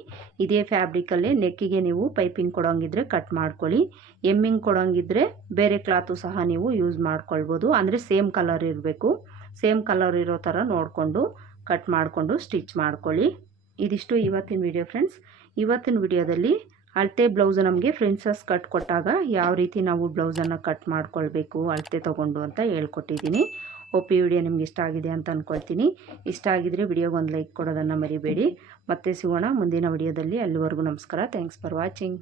ಇದೇ ಫ್ಯಾಬ್ರಿಕಲ್ಲೇ ನೆಕ್ಕಿಗೆ ನೀವು ಪೈಪಿಂಗ್ ಕೊಡೋಂಗಿದ್ರೆ ಕಟ್ ಮಾಡ್ಕೊಳ್ಳಿ. ಎಮ್ಮಿಂಗ್ ಕೊಡೋಂಗಿದ್ರೆ ಬೇರೆ ಕ್ಲಾತು ಸಹ ನೀವು ಯೂಸ್ ಮಾಡ್ಕೊಳ್ಬೋದು. ಅಂದರೆ ಸೇಮ್ ಕಲರ್ ಇರಬೇಕು. ಸೇಮ್ ಕಲರ್ ಇರೋ ಥರ ನೋಡಿಕೊಂಡು ಕಟ್ ಮಾಡಿಕೊಂಡು ಸ್ಟಿಚ್ ಮಾಡ್ಕೊಳ್ಳಿ. ಇದಿಷ್ಟು ಇವತ್ತಿನ ವಿಡಿಯೋ ಫ್ರೆಂಡ್ಸ್ ಇವತ್ತಿನ ವಿಡಿಯೋದಲ್ಲಿ ಅಳತೆ ಬ್ಲೌಸ್ ನಮಗೆ ಫ್ರೆಂಡ್ಸಸ್ ಕಟ್ ಕೊಟ್ಟಾಗ ಯಾವ ರೀತಿ ನಾವು ಬ್ಲೌಸನ್ನು ಕಟ್ ಮಾಡ್ಕೊಳ್ಬೇಕು, ಅಳತೆ ತೊಗೊಂಡು ಅಂತ ಹೇಳ್ಕೊಟ್ಟಿದ್ದೀನಿ ಹೋಪ್ ಈ ವಿಡಿಯೋ ನಿಮ್ಗೆ ಇಷ್ಟ ಆಗಿದೆ ಅಂತ ಅಂದ್ಕೊಳ್ತೀನಿ ಇಷ್ಟ ಆಗಿದ್ರೆ ವಿಡಿಯೋಗೆ ಒಂದು ಲೈಕ್ ಕೊಡೋದನ್ನು ಮರಿಬೇಡಿ. ಮತ್ತೆ ಸಿಗೋಣ ಮುಂದಿನ ವಿಡಿಯೋದಲ್ಲಿ ಅಲ್ಲಿವರೆಗೂ ನಮಸ್ಕಾರ. Thanks for watching